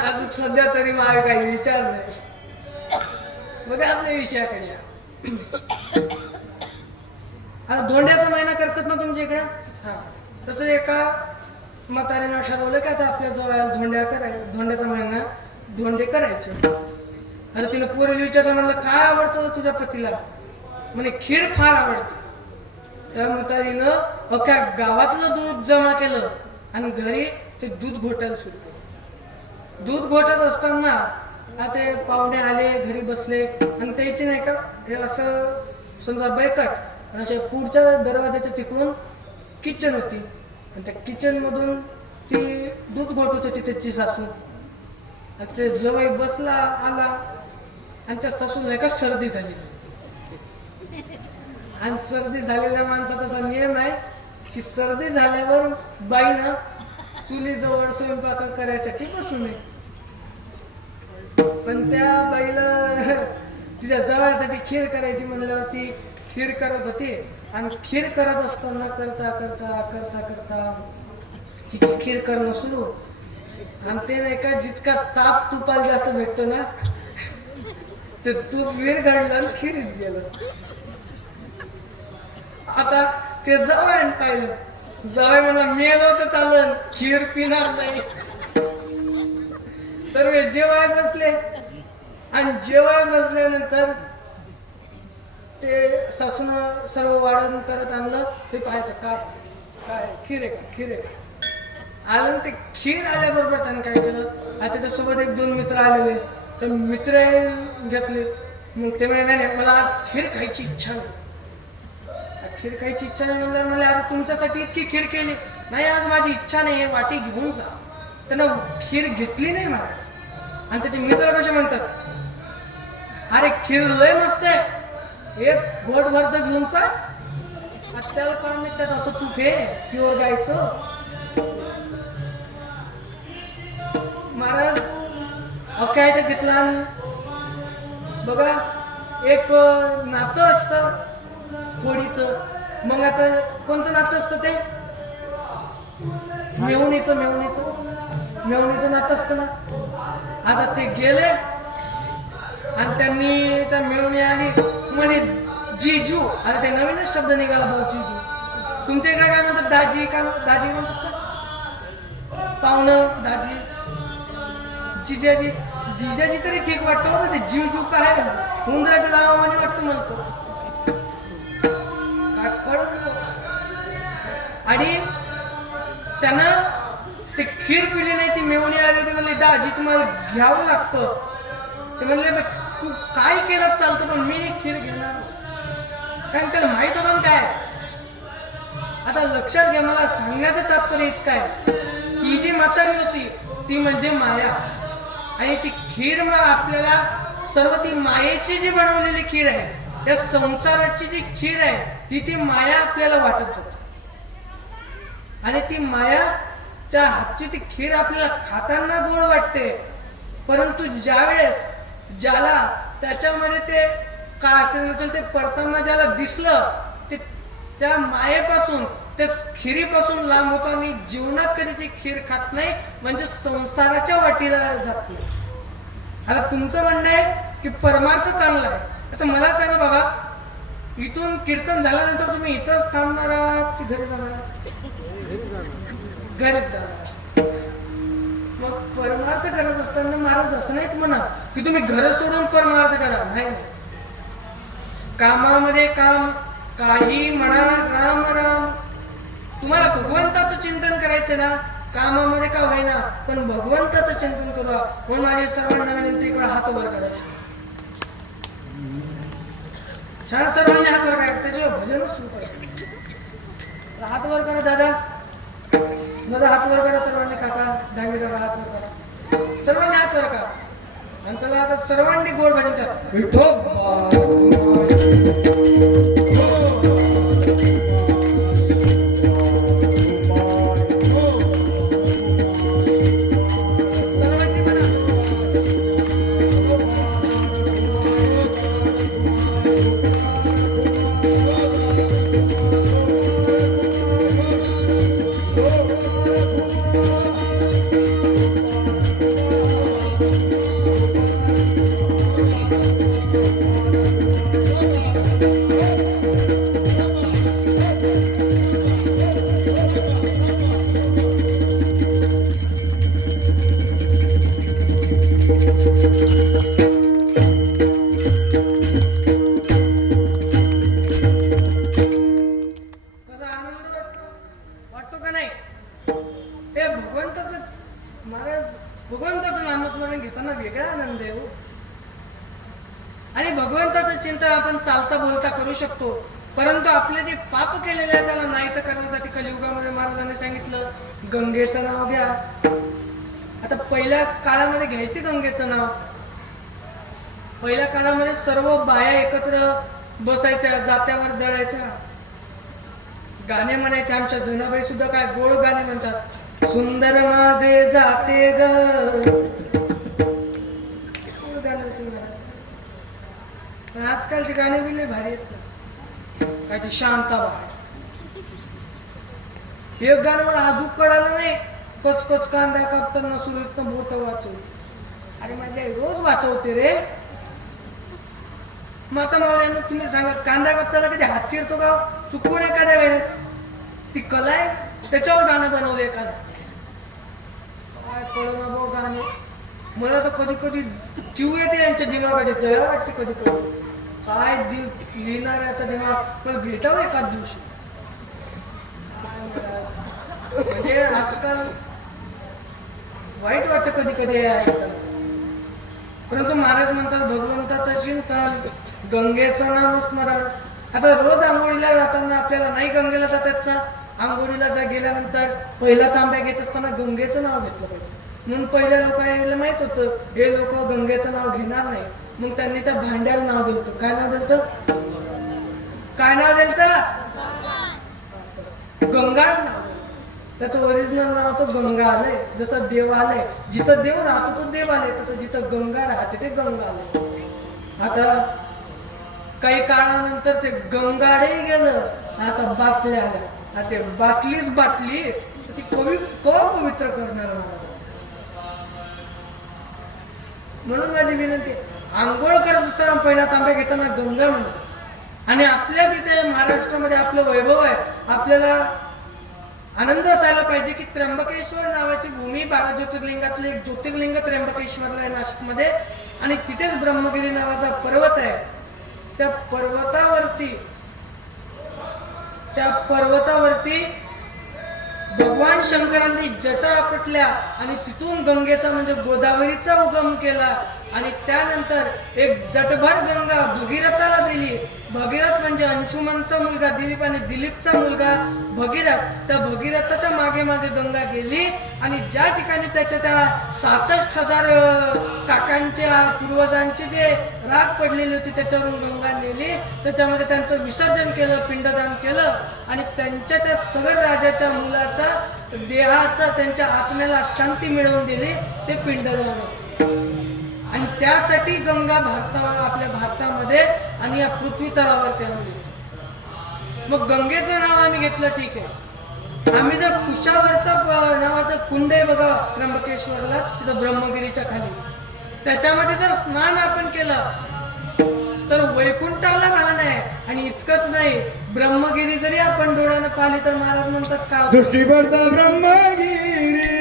अजून सध्या तरी मला काही विचार नाही. बघा आपल्या विषयाकडे या. आता धोंड्याचा महिना करतात ना तुमच्या इकडे? हा, तसं एका म्हातारीनं ठरवलं की आता आपल्या जवळ धोंड्याचा महिना धोंडे करायचे. आता तिनं पोरीला विचारलं, म्हणलं काय आवडतं तुझ्या पतीला? म्हणे खीर फार आवडते. त्या म्हातारीनं अख्ख्या गावातलं दूध जमा केलं आणि घरी ते दूध घोटायला सुरू केलं. दूध घोटत असताना आता पाहुणे आले, घरी बसले, आणि त्याची नाही का हे असं समजा बैकट, अशा पुढच्या दरवाजाच्या तिकडून किचन होती, आणि त्या किचन मधून ती दूध घोटत होती त्याची सासू. आणि ते जवळ बसला आला आणि त्या सासूला का सर्दी झाली. आणि सर्दी झालेल्या माणसाचा असा नियम आहे की सर्दी झाल्यावर बाईनं चुलीजवळ स्वयंपाक करायसाठी बसू नये. पण त्या बाईला तिच्या जवळसाठी खीर करायची म्हणल्यावर ती खीर करत होती. आणि खीर करत असताना करता करता करता करता तिची खीर करणं सुरू. आणि ते नाही का जितका ताप तुपाला जास्त भेटतो ना ते तूप विरघडलं आणि खिरीत गेलं. आता ते जवळ पाहिलं, जवळ मला मेलो तर चालन, खीर पिणार नाही. सर्व जेवाय बसले आणि जेवाय बसल्यानंतर ते सासून सर्व वाढण करत आणलं. ते पाहायचं काय काय खीर आहे का, खीर आहे का. आलं ते खीर आल्याबरोबर त्याने काय केलं, आता त्याच्यासोबत एक दोन मित्र आलेले, तर मित्र घेतले. मग ते म्हणे नाही मला आज खीर खायची इच्छा नाही. खीर खायची इच्छा नाही म्हणलं, म्हणले अरे तुमच्यासाठी इतकी खीर केली. नाही आज माझी इच्छा नाही, हे वाटी घेऊन जा. त्यानं खीर घेतली नाही महाराज. आणि त्याचे मित्र कसे म्हणतात, अरे खीर लय मस्त आहे, एक घोट भरत घेऊन पाय. त्याला काय म्हणतात असं तूप हे प्युअर गायचं. महाराज अख्यायचं घेतला. बघा एक नातं असतं खोडीचं. मग आता कोणतं नातं असतं ते मेवणीचं नातं असतं ना. आता ते गेले आणि त्यांनी त्या मेवणी आली म्हणे जीजू. आता ते नवीनच शब्द निघाला भाऊ जीजू. तुमच्या इकडे काय म्हणतात दाजी, काय दाजी म्हणतात का पाहुणं दाजी. जिजाजी जिजाजी तरी ठीक वाटतं, ते जीजू काय उंदराच्या नावामध्ये वाटतं म्हणतो काय कळत. आणि त्यानं ते खीर पिली नाही. ती मेवणी आली, ती म्हणले दाजी तुम्हाला घ्यावं लागतं. ते म्हणले तू काय केलं चालतं पण मी खीर घेणार. कारण त्याला माहित होतं काय. आता लक्षात घ्या, मला सांगण्याचं तात्पर्य इतकं आहे, ती जी म्हातारी होती ती म्हणजे माया. आणि ती खीर मग आपल्याला सर्व ती मायेची जी बनवलेली खीर आहे, या संसाराची जी खीर आहे ती माया आपल्याला वाटत जाते. आणि ती मायाच्या हातची ती खीर आपल्याला खाताना गोड वाटते. परंतु ज्यावेळेस ज्याला त्याच्यामध्ये ते काय असेल नसेल ते पडताना ज्याला दिसलं, ते त्या मायेपासून त्या खिरीपासून लांब होतो आणि जीवनात कधी ती खीर खात नाही, म्हणजे संसाराच्या वाटीला जात नाही. आता तुमचं म्हणणं आहे की परमार्थ चांगला आहे. आता मला सांगा बाबा, इथून कीर्तन झाल्यानंतर तुम्ही इथंच थांबणार आहात की घरी जाणार? घरीच जाणार. मग परमार्थ करत असताना महाराज असं नाहीत म्हणा की तुम्ही घर सोडून परमार्थ करा. नाही, कामामध्ये काम, काही म्हणा राम राम. तुम्हाला भगवंताचं चिंतन करायचं ना, कामामध्ये का होईना पण भगवंताचं चिंतन करा. म्हणून माझी सर्वांना विनंती, इकडे हात वर करायचे. छान सर्वांनी हात वर करा, त्याच्यावर भजन सुरू करा. हात वर करा दादा, दादा हात वर करा सर्वांनी. काका डांगे करा, हात वर करा, सर्वांनी हात वर करा. आणि चला आता सर्वांनी गोड भजन करा. भगवंताचं नामस्मरण घेताना वेगळा आनंद आहे. आणि भगवंताचं चिंतन आपण चालता बोलता करू शकतो. परंतु आपले जे पाप केलेले आहे त्याला नाहीसं करण्यासाठी कलियुगामध्ये महाराजांनी सांगितलं, गंगेचं नाव घ्या. आता पहिल्या काळामध्ये घ्यायचे गंगेचं नाव. पहिल्या काळामध्ये सर्व बाया एकत्र बसायच्या, जात्यावर दळायच्या, गाणे म्हणायचे. आमच्या जनाबाई सुद्धा काय गोड गाणे म्हणतात. सुंदर माझे जाते ग, गोड गाणं होतं महाराज. पण आजकालची गाणी बिले भारी आहेत. काय ते शांताबाई, एक गाणं मला अजून कळालं नाही. कच कच कांदा कापताना सुरीतनं बोट वाचव. अरे माझ्या रोज वाचवते रे. माता मावळ्यांना तुम्ही सांगा, कांदा कापताना कधी हात चिरतो का चुकून एखाद्या वेळेस? ती कला आहे, त्याच्यावर गाणं बनवलं एखादा. काय कळलं भाऊ गाणे. मला तर कधी कधी क्यू येते यांच्या दिमागाची, दया वाटते कधी कधी. काय लिहिणाऱ्याचा दिमाग मला भेटावं एखाद दिवशी. म्हणजे आजकाल वाईट वाटतं कधी कधी ऐकताना. परंतु महाराज म्हणतात भगवंताचं चिंतन, गंगेचं नाम स्मरण. आता रोज आंघोळीला जाताना आपल्याला नाही गंगेला जातात ना, आंघोळीला गेल्यानंतर पहिला तांब्या घेत असताना गंगेचं नाव घेतलं पाहिजे. म्हणून पहिल्या लोकांना माहित होतं हे लोक गंगेचं नाव घेणार नाही. मग त्यांनी त्या भांड्याला नाव दिलं. काय नाव दिलं? काय नाव दिलं? गंगा नाव. त्याचं ओरिजिनल नाव होतं गंगालय. जसं देवालय, जिथं देव राहतो तो देवालय, तसं जिथं गंगा राहते ते गंगालय. आता काही काळानंतर ते गंगाडे गेलं, आता बाटल्या आल्या. आता ते बाटलीच बाटली, तर ती कवा पवित्र करणार मला? म्हणून माझी विनंती, आंघोळ करत असताना पहिला तांब्या घेताना गंगा म्हणा. आणि आपल्याच इथे महाराष्ट्रामध्ये आपलं वैभव आहे. आपल्याला आनंद असायला पाहिजे की त्र्यंबकेश्वर नावाची भूमी 12 ज्योतिर्लिंगातले एक ज्योतिर्लिंग त्र्यंबकेश्वरला आहे नाशिकमध्ये. आणि तिथेच ब्रह्मगिरी नावाचा पर्वत आहे. त्या पर्वतावरती भगवान शंकरांनी जटा आपटल्या आणि तिथून गंगेचा म्हणजे गोदावरीचा उगम केला. आणि त्यानंतर एक जटभर गंगा भगीरथाला दिली. भगीरथ म्हणजे अंशुमनचा मुलगा दिलीप आणि दिलीपचा मुलगा भगीरथ. त्या भगीरथाच्या मागे मागे गंगा गेली आणि ज्या ठिकाणी त्याच्या त्या 66,000 काकांच्या पूर्वजांची जे राख पडलेली होती त्याच्यावरून गंगा नेली. त्याच्यामध्ये त्यांचं विसर्जन केलं, पिंडदान केलं. आणि त्यांच्या त्या सगळ राजाच्या मुलाचा देहाचा त्यांच्या आत्म्याला शांती मिळवून दिली. ते पिंडदान असते. आणि त्यासाठी गंगा आपल्या भारतामध्ये आणि या पृथ्वी तलावरती आणली. मग गंगेचं नाव आम्ही घेतलं, ठीक आहे. आम्ही जर कुशावर्त नावाचं कुंड आहे बघा त्र्यंबकेश्वरला, तिथं ब्रह्मगिरीच्या खाली, त्याच्यामध्ये जर स्नान आपण केलं तर वैकुंठाला घाण आहे. आणि इतकंच नाही, ब्रह्मगिरी जरी आपण डोळ्यानं पाहिली तर महाराज म्हणतात का दृष्टी पडता ब्रह्मगिरी,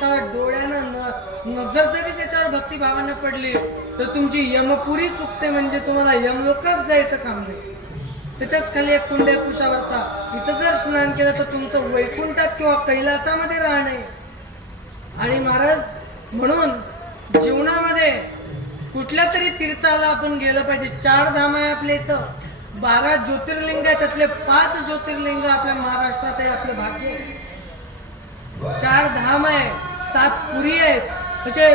सारा डोळ्यानं नजर जरी त्याच्यावर भक्तिभावाने पडली तर तुमची यमपुरी चुकते, म्हणजे तुम्हाला यमलोकात जायचं काम नाही. त्याच्याच खाली एक कुंडे कुशावर्ता, इथं जर स्नान केलं तर तुमचं वैकुंठात किंवा कैलासामध्ये राहणे. आणि महाराज म्हणून जीवनामध्ये कुठल्या तरी तीर्थाला आपण गेलं पाहिजे. 4 धाम आहे आपल्या इथं, 12 ज्योतिर्लिंग आहे, त्यातले 5 ज्योतिर्लिंग आपल्या महाराष्ट्रात आहे. आपलं भाग्य 4 धाम आहे, 7 पुरी आहेत, असे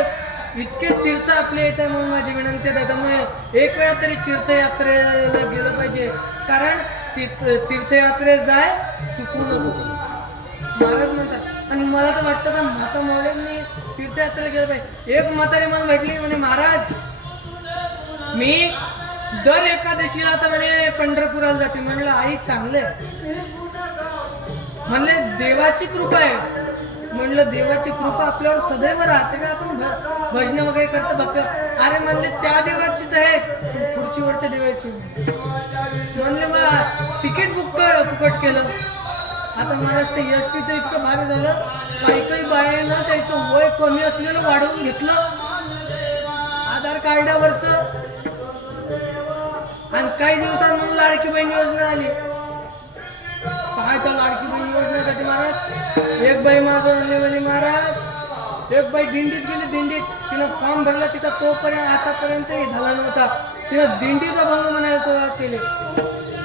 इतके तीर्थ आपल्या इथे. म्हणून माझी विनंती आहे दादा, एक वेळा तरी तीर्थयात्रेला गेलं पाहिजे. कारण तीर्थयात्रे जाय चुकू नको महाराज म्हणतात. आणि मला तर वाटतं का माता मौल्यांनी तीर्थयात्रेला गेलं पाहिजे. एक म्हातारी मला भेटली, म्हणे महाराज मी दर एकादशीला तर म्हणे पंढरपुराला जाते. म्हणलं आई चांगले, म्हणले देवाची कृपा आहे. म्हणलं देवाची कृपा आपल्यावर सदैव राहते का, आपण भजन वगैरे करतो बघतो. अरे म्हणले त्या देवाची तर आहेच, खुर्चीवरच्या देवाची. म्हणले मला तिकीट बुक कर, फुकट केलं. आता महाराज ते एसटीचं इतकं भारी झालं, काही बायांना त्याचं वय कमी असलेलं वाढवून घेतलं आधार कार्डावरच. आणि काही दिवसांनी लाडकी बहीण योजना आली. काय तर लाडकी बहीण योजनेसाठी महाराज एक बाई माझं म्हणले महाराज, एक बाई दिंडीत गेली. दिंडीत तिनं फॉर्म भरला, तिचा तोपर्यंत आतापर्यंतही झाला नव्हता. तिनं दिंडीचा भंग म्हणायला सुरुवात केली.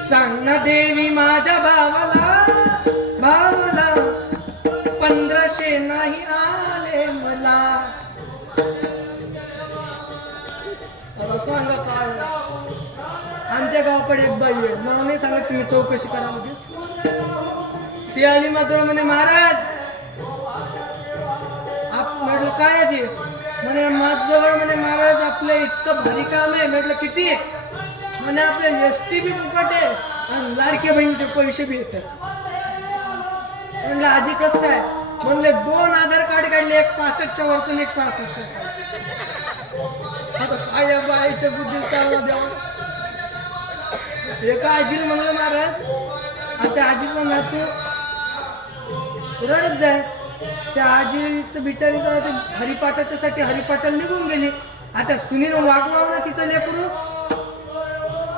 सांग ना देवी माझ्या भावाला 1500 नाही आले मला. सांगा काय, आमच्या गावाकडे एक बाई आहे, नाव नाही सांगत, तुम्ही चौकशी करा. म्हणजे ती आली मात्र म्हणे महाराज म्हटलं काय आहे म्हणे माझजवळ, म्हणे महाराज आपलं इतकं भारी काम आहे. म्हटलं किती आहे म्हणे आपल्या एसटी बी फुकट आहे आणि लाडक्या बहिणीचे पैसे बी येतात. म्हणलं आजी कसं काय, म्हणले 2 आधार कार्ड काढले, एक 65च्या वरचं एक 65च्या. आता काय बाईच्या बुद्धीला चालना द्यावं. एका आजीला म्हणलं महाराज, आता आजीला नातू रडत जाय. त्या आजीचं बिचारीचं ते हरिपाठाच्या साठी हरिपाठाला निघून गेली. आता सुनीनं वागवावं ना तिचं लेकरू.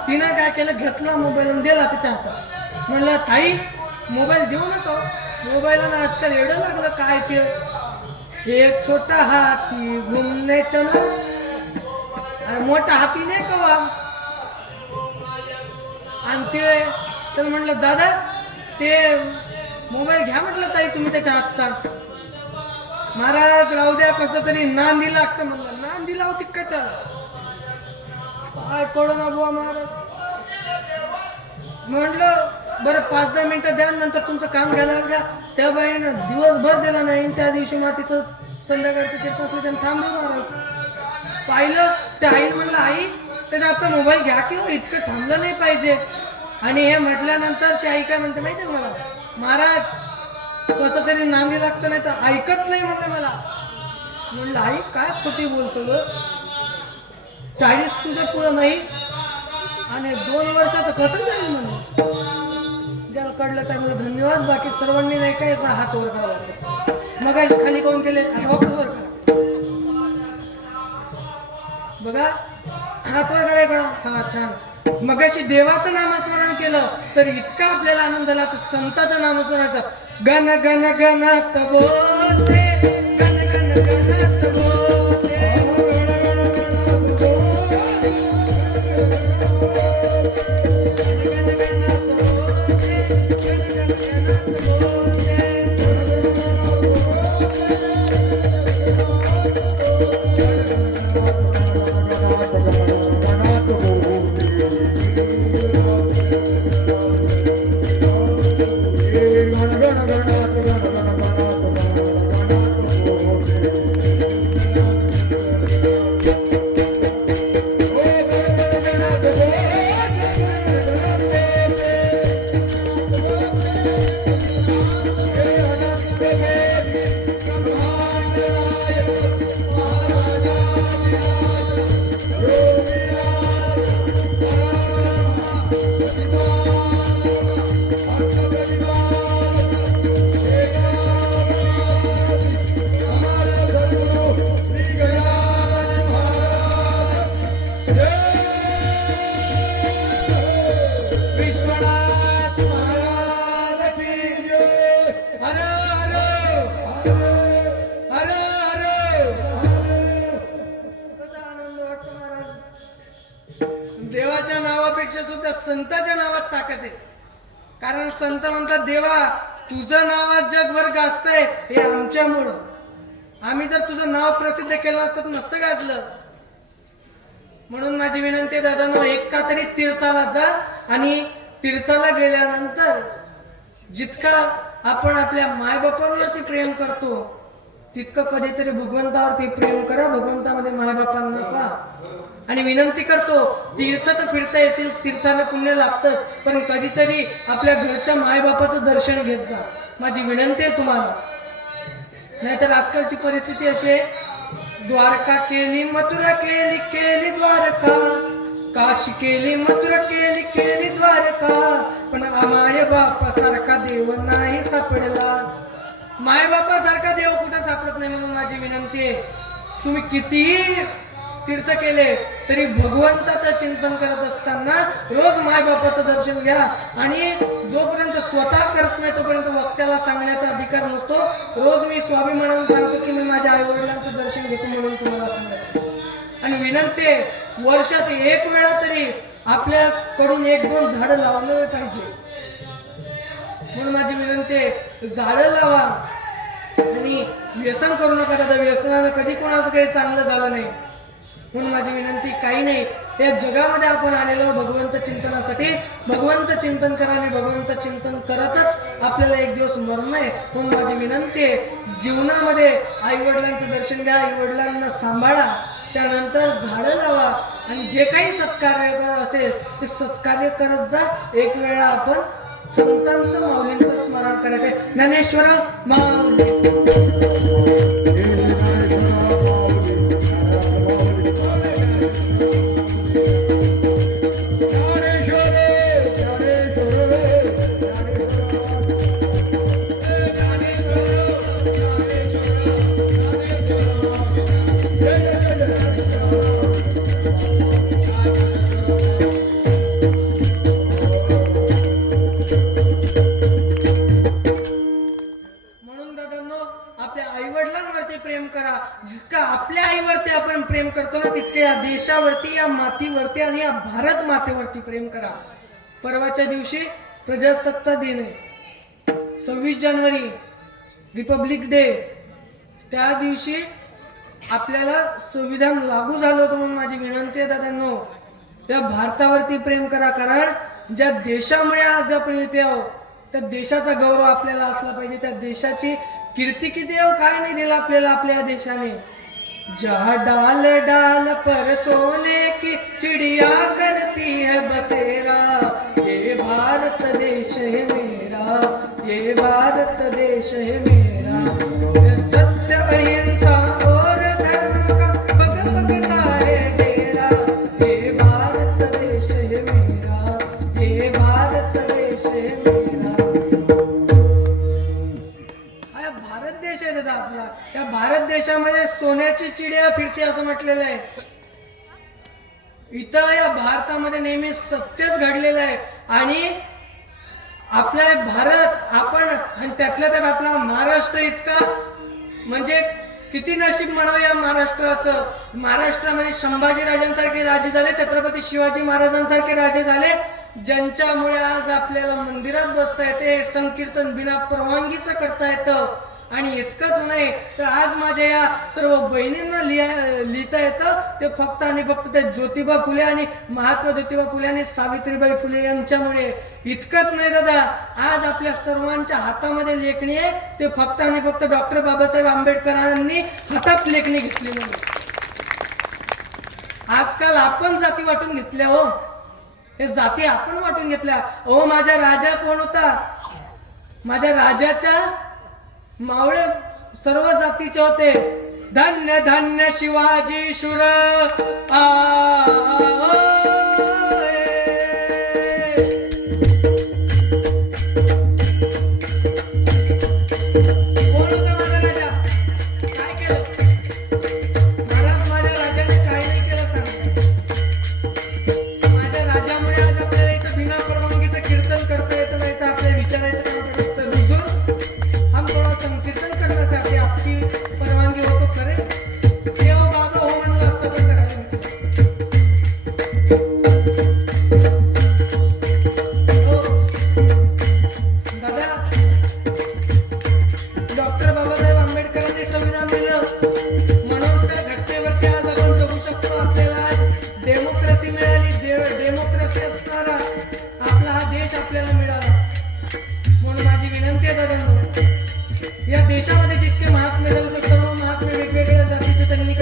तिनं काय केलं, घेतला मोबाईल आणि दिला तिच्या हातात. म्हणलं ताई मोबाईल देऊ नका, मोबाईलला आजकाल एवढं लागलं काय ते एक छोटा हाती घुमने चला, मोठा हाती नाही कवा. आणि ते तर म्हणलं दादा ते मोबाईल घ्या म्हटलं ताई तुम्ही त्याच्या हातचा. महाराज राहू द्या, कसं तरी नांदी लागतं. म्हणलं नांदी लावती का त्याला, काय कळू ना बुवा महाराज. म्हटलं बरं 5-10 मिनिटं द्या, नंतर तुमचं काम घ्यायला घ्या. त्या बाईनं दिवसभर दिला नाही, त्या दिवशी मग तिथं संध्याकाळचं ते कसं त्यांनी थांबलं. महाराज पाहिलं, त्या आईला म्हणलं आई त्याच्या हातचा मोबाईल घ्या किंवा इतकं थांबलं नाही पाहिजे. आणि हे म्हटल्यानंतर त्या आई काय म्हणते माहिती मला, महाराज कसं तरी नांदी लागतं नाही तर ऐकत नाही म्हणलं मला. म्हणलं आई काय खोटी बोलतो ग, 40 तुझं पुढं नाही आणि 2 वर्षाचं कसं जाईल म्हणलं. ज्याला कळलं त्याला धन्यवाद, बाकी सर्वांनी नाही काय हात वर करा. मग खाली कोण केले, वापस वर करा बघा, हात वर कराय कळा. हा छान. मगाशी देवाचं नामस्मरण केलं तर इतका आपल्याला आनंद झाला. तर संताचं नामस्मरणाचं गण गण गणात बोलते, गण गण गणात बोलते. त्या संताच्या नावात ताकद आहे. कारण संत म्हणतात देवा तुझं नाव आज जगभर गाजतंय हे आमच्यामुळं. आम्ही जर तुझं नाव प्रसिद्ध केलं असतं तर नसतं गाजलं. म्हणून माझी विनंती आहे दादांनो, एका तरी तीर्थाला जा आणि तीर्थाला गेल्यानंतर जितका आपण आपल्या मायबापांवरती प्रेम करतो तितकं कधीतरी भगवंतावरती प्रेम करा. भगवंतामध्ये मायबापांना पहा. आणि विनंती करतो, तीर्थ तर फिरता येतील, तीर्थाला पुण्य लागतंच, पण कधीतरी आपल्या घरच्या मायबापाचं दर्शन घेत जा. माझी विनंती आहे तुम्हाला. नाहीतर आजकालची परिस्थिती अशी आहे, द्वारका केली मथुरा केली केली द्वारका, काशी केली मथुरा केली केली द्वारका, पण माय बापासारखा देव नाही सापडला. मायबापासारखा देव कुठं सापडत नाही. म्हणून माझी विनंती आहे, तुम्ही कितीही तीर्थ केले तरी भगवंताचं चिंतन करत असताना रोज मायबापाचं दर्शन घ्या. आणि जोपर्यंत स्वतः करत नाही तोपर्यंत वक्त्याला सांगण्याचा अधिकार नसतो. रोज मी स्वाभिमानाने सांगतो की मी माझ्या आई वडिलांचं दर्शन घेतो म्हणून तुम्हाला सांगतो. आणि विनंती आहे, वर्षात एक वेळा तरी आपल्याकडून 1-2 झाडं लावलं पाहिजे. म्हणून माझी विनंती आहे, झाडं लावा आणि व्यसन करू नका दादा. व्यसनानं कधी कोणाचं काही चांगलं झालं नाही. म्हणून माझी विनंती, काही नाही, या जगामध्ये आपण आलेलो भगवंत चिंतनासाठी. भगवंत चिंतन करा आणि भगवंत चिंतन करतच आपल्याला एक दिवस मरण आहे. म्हणून माझी विनंती आहे, जीवनामध्ये आई वडिलांचं दर्शन घ्या, आई वडिलांना सांभाळा, त्यानंतर झाडं लावा आणि जे काही सत्कार्य असेल ते सत्कार्य करत जा. एक वेळा आपण संतांचं माऊलींचं स्मरण करायचंय. ज्ञानेश्वर माऊली. जितका आपल्या आईवरती आपण प्रेम करतो ना, तितके या देशावरती, या मातीवरती आणि या भारत मातेवरती प्रेम करा. परवाच्या दिवशी प्रजासत्ताक दिन आहे, 26 जानेवारी रिपब्लिक डे. त्या दिवशी आपल्याला संविधान लागू झालं होतं. म्हणून माझी विनंती आहे दादांनो, या भारतावरती प्रेम करा. कारण ज्या देशामुळे आज आपण इथे आहोत त्या देशाचा गौरव आपल्याला असला पाहिजे. त्या देशाची कीर्ती किती काय नाही दिला आपल्याला आपल्या देशाने. जहाँ डाल डाल पर सोने की चिड़िया करती है बसेरा, ये भारत देश है मेरा, ये भारत देश है मेरा. सत्य अहिंसा और धर्म का पग पगता है डेरा, ये भारत देश है मेरा, ये भारत देश है मेरा. भारत देश आहे दादा आपला. या भारत देशामध्ये सोन्याची चिडिया फिरते असं म्हटलेलं आहे. इथं या भारतामध्ये नेहमी सत्यच घडलेलं आहे. आणि आपला भारत आपण आणि त्यातल्या त्यात आपला महाराष्ट्र इतका म्हणजे किती नशीब म्हणावं या महाराष्ट्राचं. महाराष्ट्रामध्ये संभाजी राजांसारखे राजे झाले, छत्रपती शिवाजी महाराजांसारखे राजे झाले, ज्यांच्यामुळे आज आपल्याला मंदिरात बसता येते, संकीर्तन बिना परवानगीचं करता येतं. आणि इतकंच नाही तर आज माझ्या या सर्व बहिणींना लिहिता येतं ते फक्त आणि फक्त त्या ज्योतिबा फुले आणि महात्मा ज्योतिबा फुले आणि सावित्रीबाई फुले यांच्यामुळे. इतकंच नाही दादा, आज आपल्या सर्वांच्या हातामध्ये लेखणी आहे ते फक्त आणि फक्त डॉक्टर बाबासाहेब आंबेडकरांनी हातात लेखणी घेतली. म्हणून आजकाल आपण जाती वाटून घेतल्या. हो, हे जाती आपण वाटून घेतल्या. हो, माझा राजा कोण होता? माझ्या राजाच्या मावळे सर्व जातीचे होते. धन्य धन्य शिवाजी शूर कोण होता माझा राजा? काय केलं महाराज? माझ्या राजाने काय नाही केलं सांग. माझ्या राजामुळे आज आपल्याला इथं बिना परवानगीचं कीर्तन करता येतं, नाही तर आपल्या विचारायचं हम थोड़ा संकीर्तन करना चाहते, आपकी परवानगी हो तो करें. देव बाबा हो म्हणलं असतं पण करायला.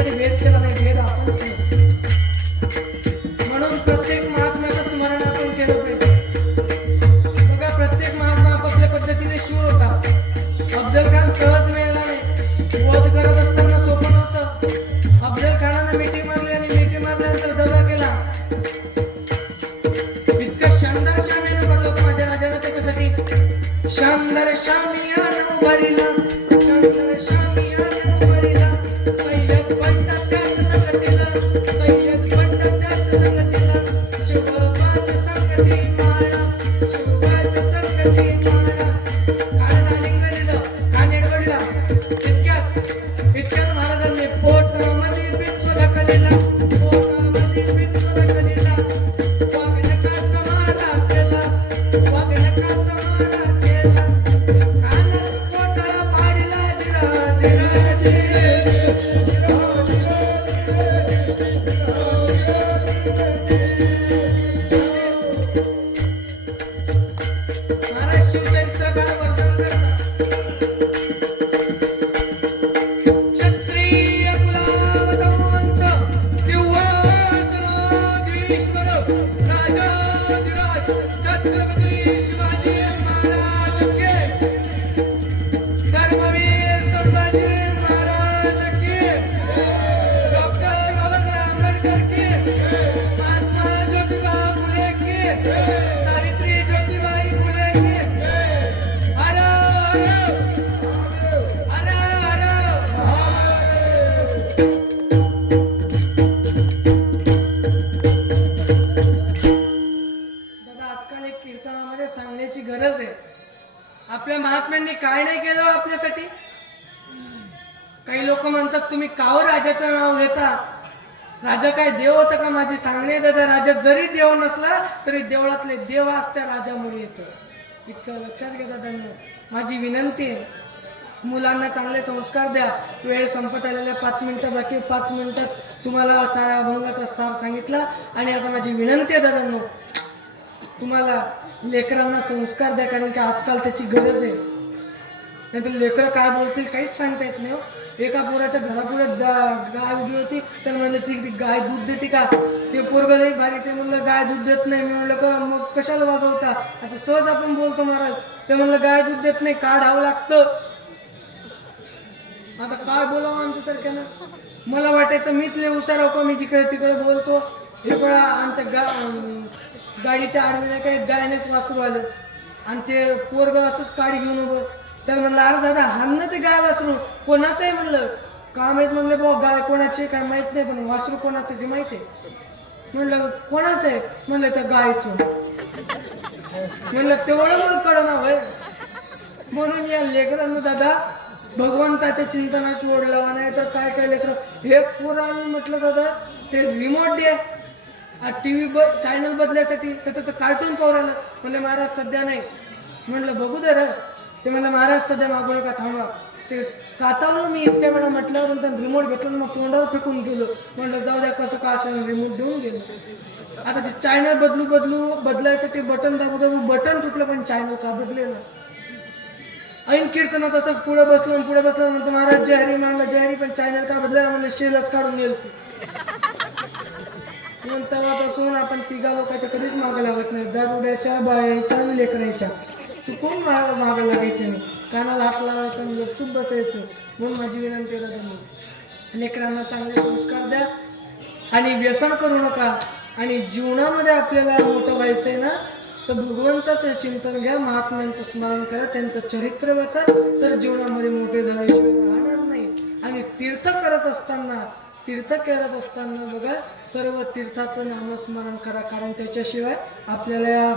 कधी भेद केला नाही, भेद आपण केला. म्हणून प्रत्येक महात्म्याचं स्मरण आपण केलं पाहिजे. बघा, प्रत्येक महात्मा आपापल्या पद्धतीने शूर होता. अफजल खान सहज मिळाला नाही, वध करत असताना सोपं नव्हतं. अफजल खानाने मिठी मारली आणि मिठी मारल्यानंतर दगा केला. इतकं शानदार शामीनं करलो होतं माझ्या राजाला त्याच्यासाठी. शानदार शामियान उभारीला, शानदार शामियान उभारीला, पहिल्याच पंटात त्याच संगतीला, पहिल्याच पंटात त्याच संगतीला, शिवबाच संगती माळा, शिवबाच संगती माळा. कानाला लिंगलेलं, कानेडवडला. इतक्यात महाराजांनी पोटामध्ये बिंदू दाखवलेला, पोटामध्ये बिंदू दाखवलेला, वाघनखाचा मारा केला, वाघनखाचा मारा केला. कानात पोटाला पाडला जिरा जिरा महाराज शिवचरित्रकार वर्णन करतात. क्षत्रिय कुलावतंस सिंहासनाधीश्वर राजाधिराज छत्रपती शिवाजी महाराज के, धर्मवीर संभाजी महाराज की, डॉक्टर बाबासाहेब आंबेडकर की, महात्मा ज्योतिबा फुले की, सावित्री ज्योतिबाई फुले की. हर हर हर दादा, आजकाल एक कीर्तनामध्ये सांगण्याची गरज आहे. आपल्या महात्म्यांनी काय नाही केलं आपल्यासाठी. काही लोक म्हणतात तुम्ही कावर राजाचं नाव घेता, राजा काय देव होता का? माझे सांगणे दादा, राजा जरी देव नसला तरी देवळातले देव असत्या राजामुळे येतो. इतकं लक्षात घ्या दादांनो. माझी विनंती आहे, मुलांना चांगले संस्कार द्या. वेळ संपत आलेल्या 5 मिनिटं बाकी, 5 मिनिटात तुम्हाला सारा अभंगाचा सार सांगितला. आणि आता माझी विनंती आहे दादांनो, तुम्हाला लेकरांना संस्कार द्या, कारण की आजकाल त्याची गरज आहे. नाहीतर लेकरं काय बोलतील काहीच सांगता येत नाही. एका पोराच्या घरापुढे गाय उभी होती, तर म्हणलं ती गाय दूध देते का? ते पोरग नाही भारी, ते म्हणलं गाय दूध देत नाही. मी म्हणलं का मग कशाला वागवता? आता सहज आपण बोलतो महाराज. ते म्हणलं गाय दूध देत नाही, काढावं लागतं. आता काय बोलावं आमच्यासारख्यानं? मला वाटायचं मीच लय हुशार हो का, मी जिकडे तिकडे बोलतो. हे बघा, आमच्या गाडीच्या आडवी नाही काही गायने वासरू आलं आणि ते पोरग असंच काडी घेऊन उभं. तर म्हणलं अरे दादा, हाण ते गाय वासरू कोणाचं आहे? म्हणलं का माहित? म्हणलं भाऊ गाय कोणाची काय माहित नाही, पण वासरू कोणाचं ते माहिती आहे. म्हणलं कोणाचं आहे? म्हणलं त्या गायचं. म्हणलं तेवढं मला कळना होय. म्हणून या लेकरांना दादा भगवंताच्या चिंतनाची ओढ लावा. नाही तर काय काय लेकर हे पुराण म्हटलं दादा, ते रिमोट दे टीव्ही चॅनल बदलायसाठी, तर कार्टून पोराला. म्हणलं महाराज सध्या नाही. म्हणलं बघू दे रे. ते म्हणलं महाराज सध्या मागू नका, थांबा. ते कातावलं मी इतक्या वेळा म्हटल्यावर त्यांनी रिमोट घेतलं, मग तोंडावर फेकून गेलो. म्हणलं जाऊ द्या, कसं का असं रिमोट देऊन गेलो. आता ते चॅनल बदलायसाठी बटन दाबू बटन तुटलं, पण चॅनल का बदलेलं? ऐन कीर्तन तसंच पुढे बसलो म्हणतो महाराज जय हरी मांडला जय हरी, पण चॅनल का बदलायला? म्हणलं शेलच काढून गेल. तेव्हापासून आपण तिघा लोकांच्या कधीच मागं लागत नाही. दारुड्याच्या, बायाच्या आणि लेकरायच्या चुकून मागं लागायचं नाही. कानाला हात लावायचा आणि चुप बसायचं. म्हणून माझी विनंती आहे दादा, लेकरांना चांगले संस्कार द्या आणि व्यसन करू नका. आणि जीवनामध्ये आपल्याला मोठं व्हायचंय ना, तर भगवंताचं चिंतन घ्या, महात्म्यांचं स्मरण करा, त्यांचं चरित्र वाचा, तर जीवनामध्ये मोठे झाल्याशिवाय राहणार नाही. आणि तीर्थ करत असताना बघा, सर्व तीर्थाचं नामस्मरण करा, कारण त्याच्याशिवाय आपल्याला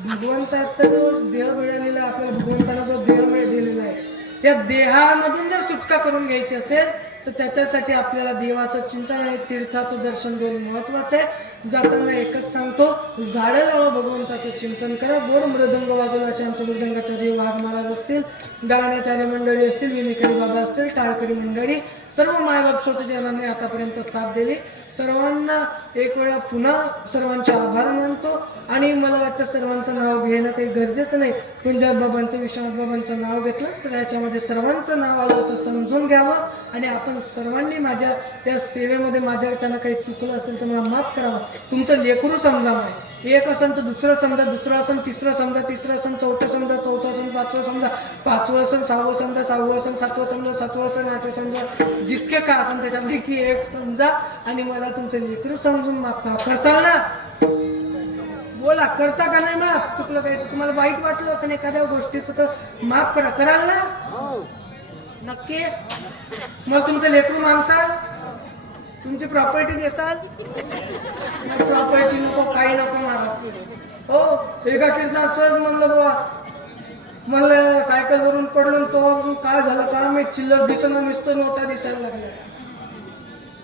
भगवंताचा जो देह मिळालेला, आपल्याला भगवंताला जो देह दिलेला आहे, त्या देहामधून जर सुटका करून घ्यायची असेल तर त्याच्यासाठी आपल्याला देवाचं चिंतन आणि तीर्थाचं दर्शन घेणं महत्वाचं आहे. जाताना एकच सांगतो, झाडं लावा, भगवंताचं चिंतन करा. गोड मृदंग वाजवला असे आमचे मृदंगाचार्य वाघ महाराज असतील, गाण्याचार्य मंडळी असतील, विनेकरी बाबा असतील, टाळकरी मंडळी, सर्व मायबाप श्रोतजनांनी आतापर्यंत साथ दिली. सर्वांना एक वेळा पुन्हा सर्वांचे आभार मानतो. आणि मला वाटतं सर्वांचं नाव घेणं काही गरजेचं नाही, पण ज्या बाबांचं विश्वनाथ बाबांचं नाव घेतलं तर त्याच्यामध्ये सर्वांचं नाव आलं असं समजून घ्यावं. आणि आपण सर्वांनी माझ्या त्या सेवेमध्ये माझ्याच्यानं काही चुकलं असेल तर मला माफ करावं. तुमचं लेकरू समजा माय, एक असन तर दुसरं समजा, दुसरं असन तिसरं समजा, तिसरं असन चौथं समजा, चौथं असन पाचवं समजा, पाचवं असन सहावं समजा, सहावं असन सातवं समजा, सातवं असन आठवं समजा, जितके का असन त्याच्यापैकी एक समजा. आणि मला तुमचं लेकरू समजून माफ करा. करसाल ना? बोला, करता का नाही माफ? चुकलं काही तुम्हाला वाईट वाटलं असेल एखाद्या गोष्टीचं तर माफ करा. कराल ना? नक्की? मग तुमचं लेकरू मानसाल? तुमची प्रॉपर्टी देसाल? प्रॉपर्टी नको, काही नको महाराज. हो, एका कीर्तनात सहज म्हणलं बाबा, म्हणलं सायकल वरून पडलो तो काय झालं का मी चिल्लर दिसणं नुसतं नोटा दिसायला लागल्या.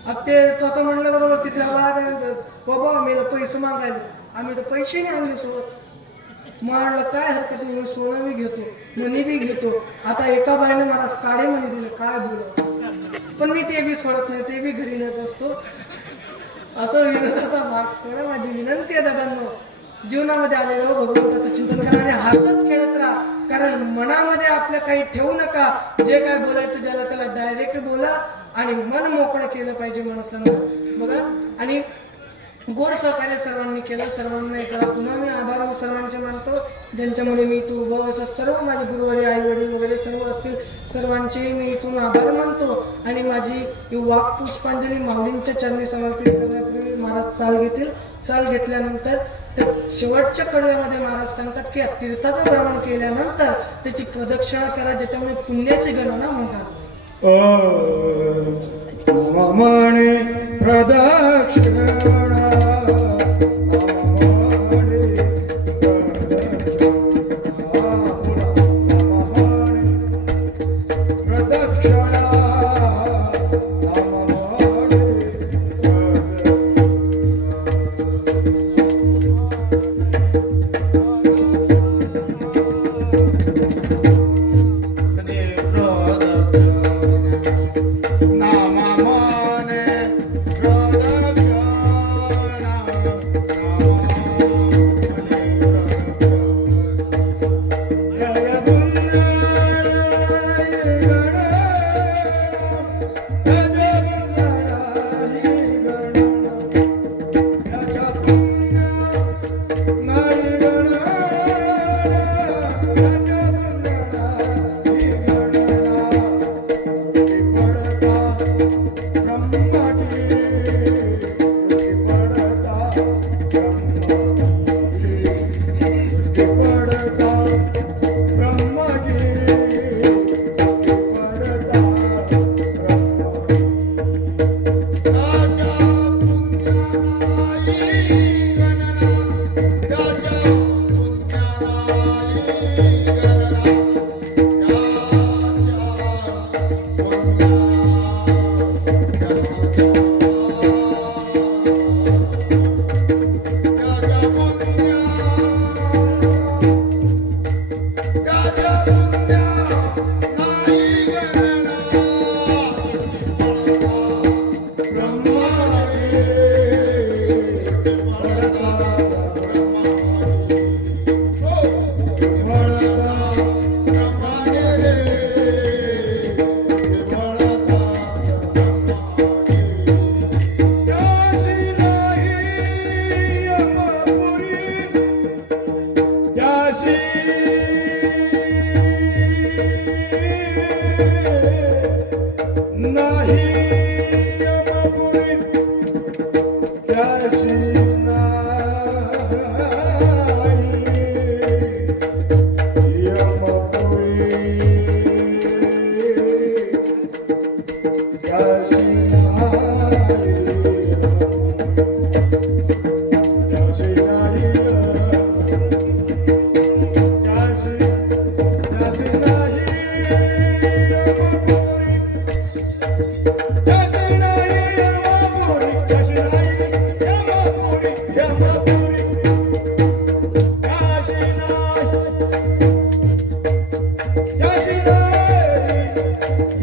आता ते तसं म्हणलं बरोबर. तिथल्या बाबा मी पैसे मागायले, आम्ही तर पैसे नाही आणले सोबत. म्हणलं काय हरकत नाही, मी सोनं बी घेतो, मनी बी घेतो. आता एका बाईने मला काढे म्हणे दिले, काय बोल, पण मी ते बी सोडत नाही, ते बी घरी नेत असतो. असं विनोदाचा भाग सोडा. माझी विनंती आहे दादांनो, जीवनामध्ये आलेलं भगवंताचं चिंतन करा आणि हसत खेळत राहा. कारण मनामध्ये आपल्या काही ठेवू नका. जे काय बोलायचं ज्याला त्याला डायरेक्ट बोला आणि मन मोकळं केलं पाहिजे माणसानं. बघा, आणि गोड सहकार्य सर्वांनी केलं. सर्वांना एकदा पुन्हा मी आभार सर्वांचे मानतो, ज्यांच्यामुळे मी इथं उभं. असं सर्व माझे गुरुवारी आई वडील वगैरे सर्व असतील, सर्वांचेही मी इथून आभार मानतो. आणि माझी ही वाक पुष्पांजली माऊलींच्या चरणी समर्पित करण्यापूर्वी महाराज चाल घेतील. चाल घेतल्यानंतर त्या शेवटच्या कडव्यामध्ये महाराज सांगतात की या तीर्थाचं भ्रमण केल्यानंतर त्याची प्रदक्षिणा करा, ज्याच्यामुळे पुण्याची गणना म्हणतात. ममणे प्रदक्षिणा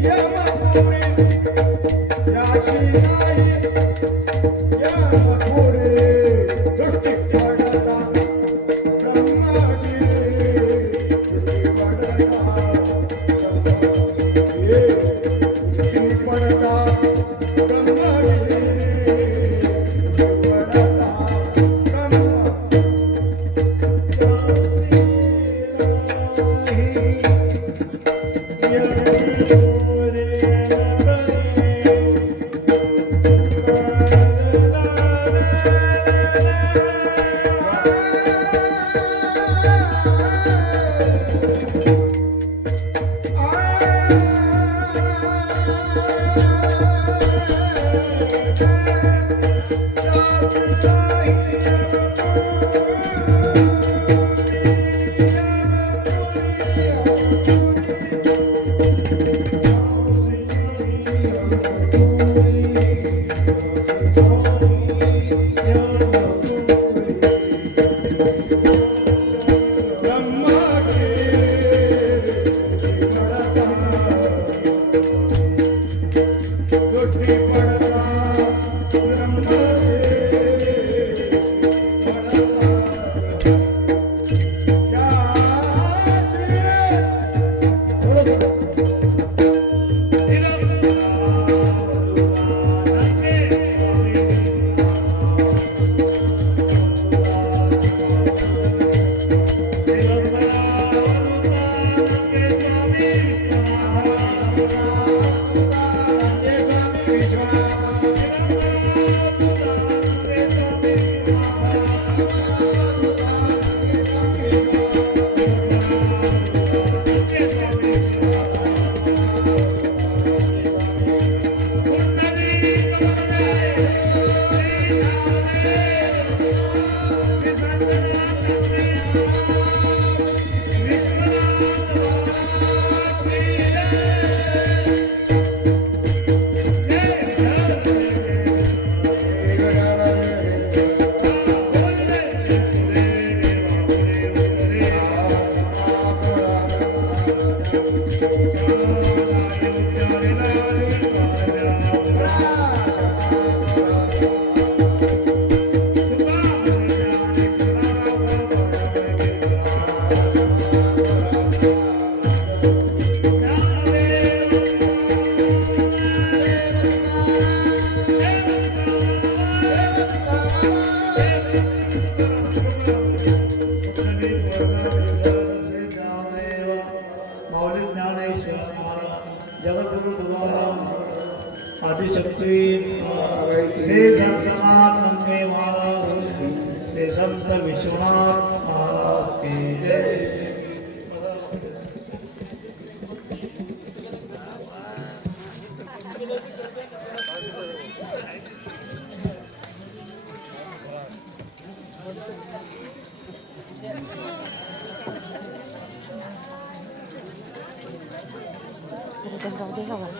Yamapuri आदिशक्ती श्री संतनाथ नंगे महाराज की श्री संत विश्वनाथ महाराज की जय। Jangan kau tengok.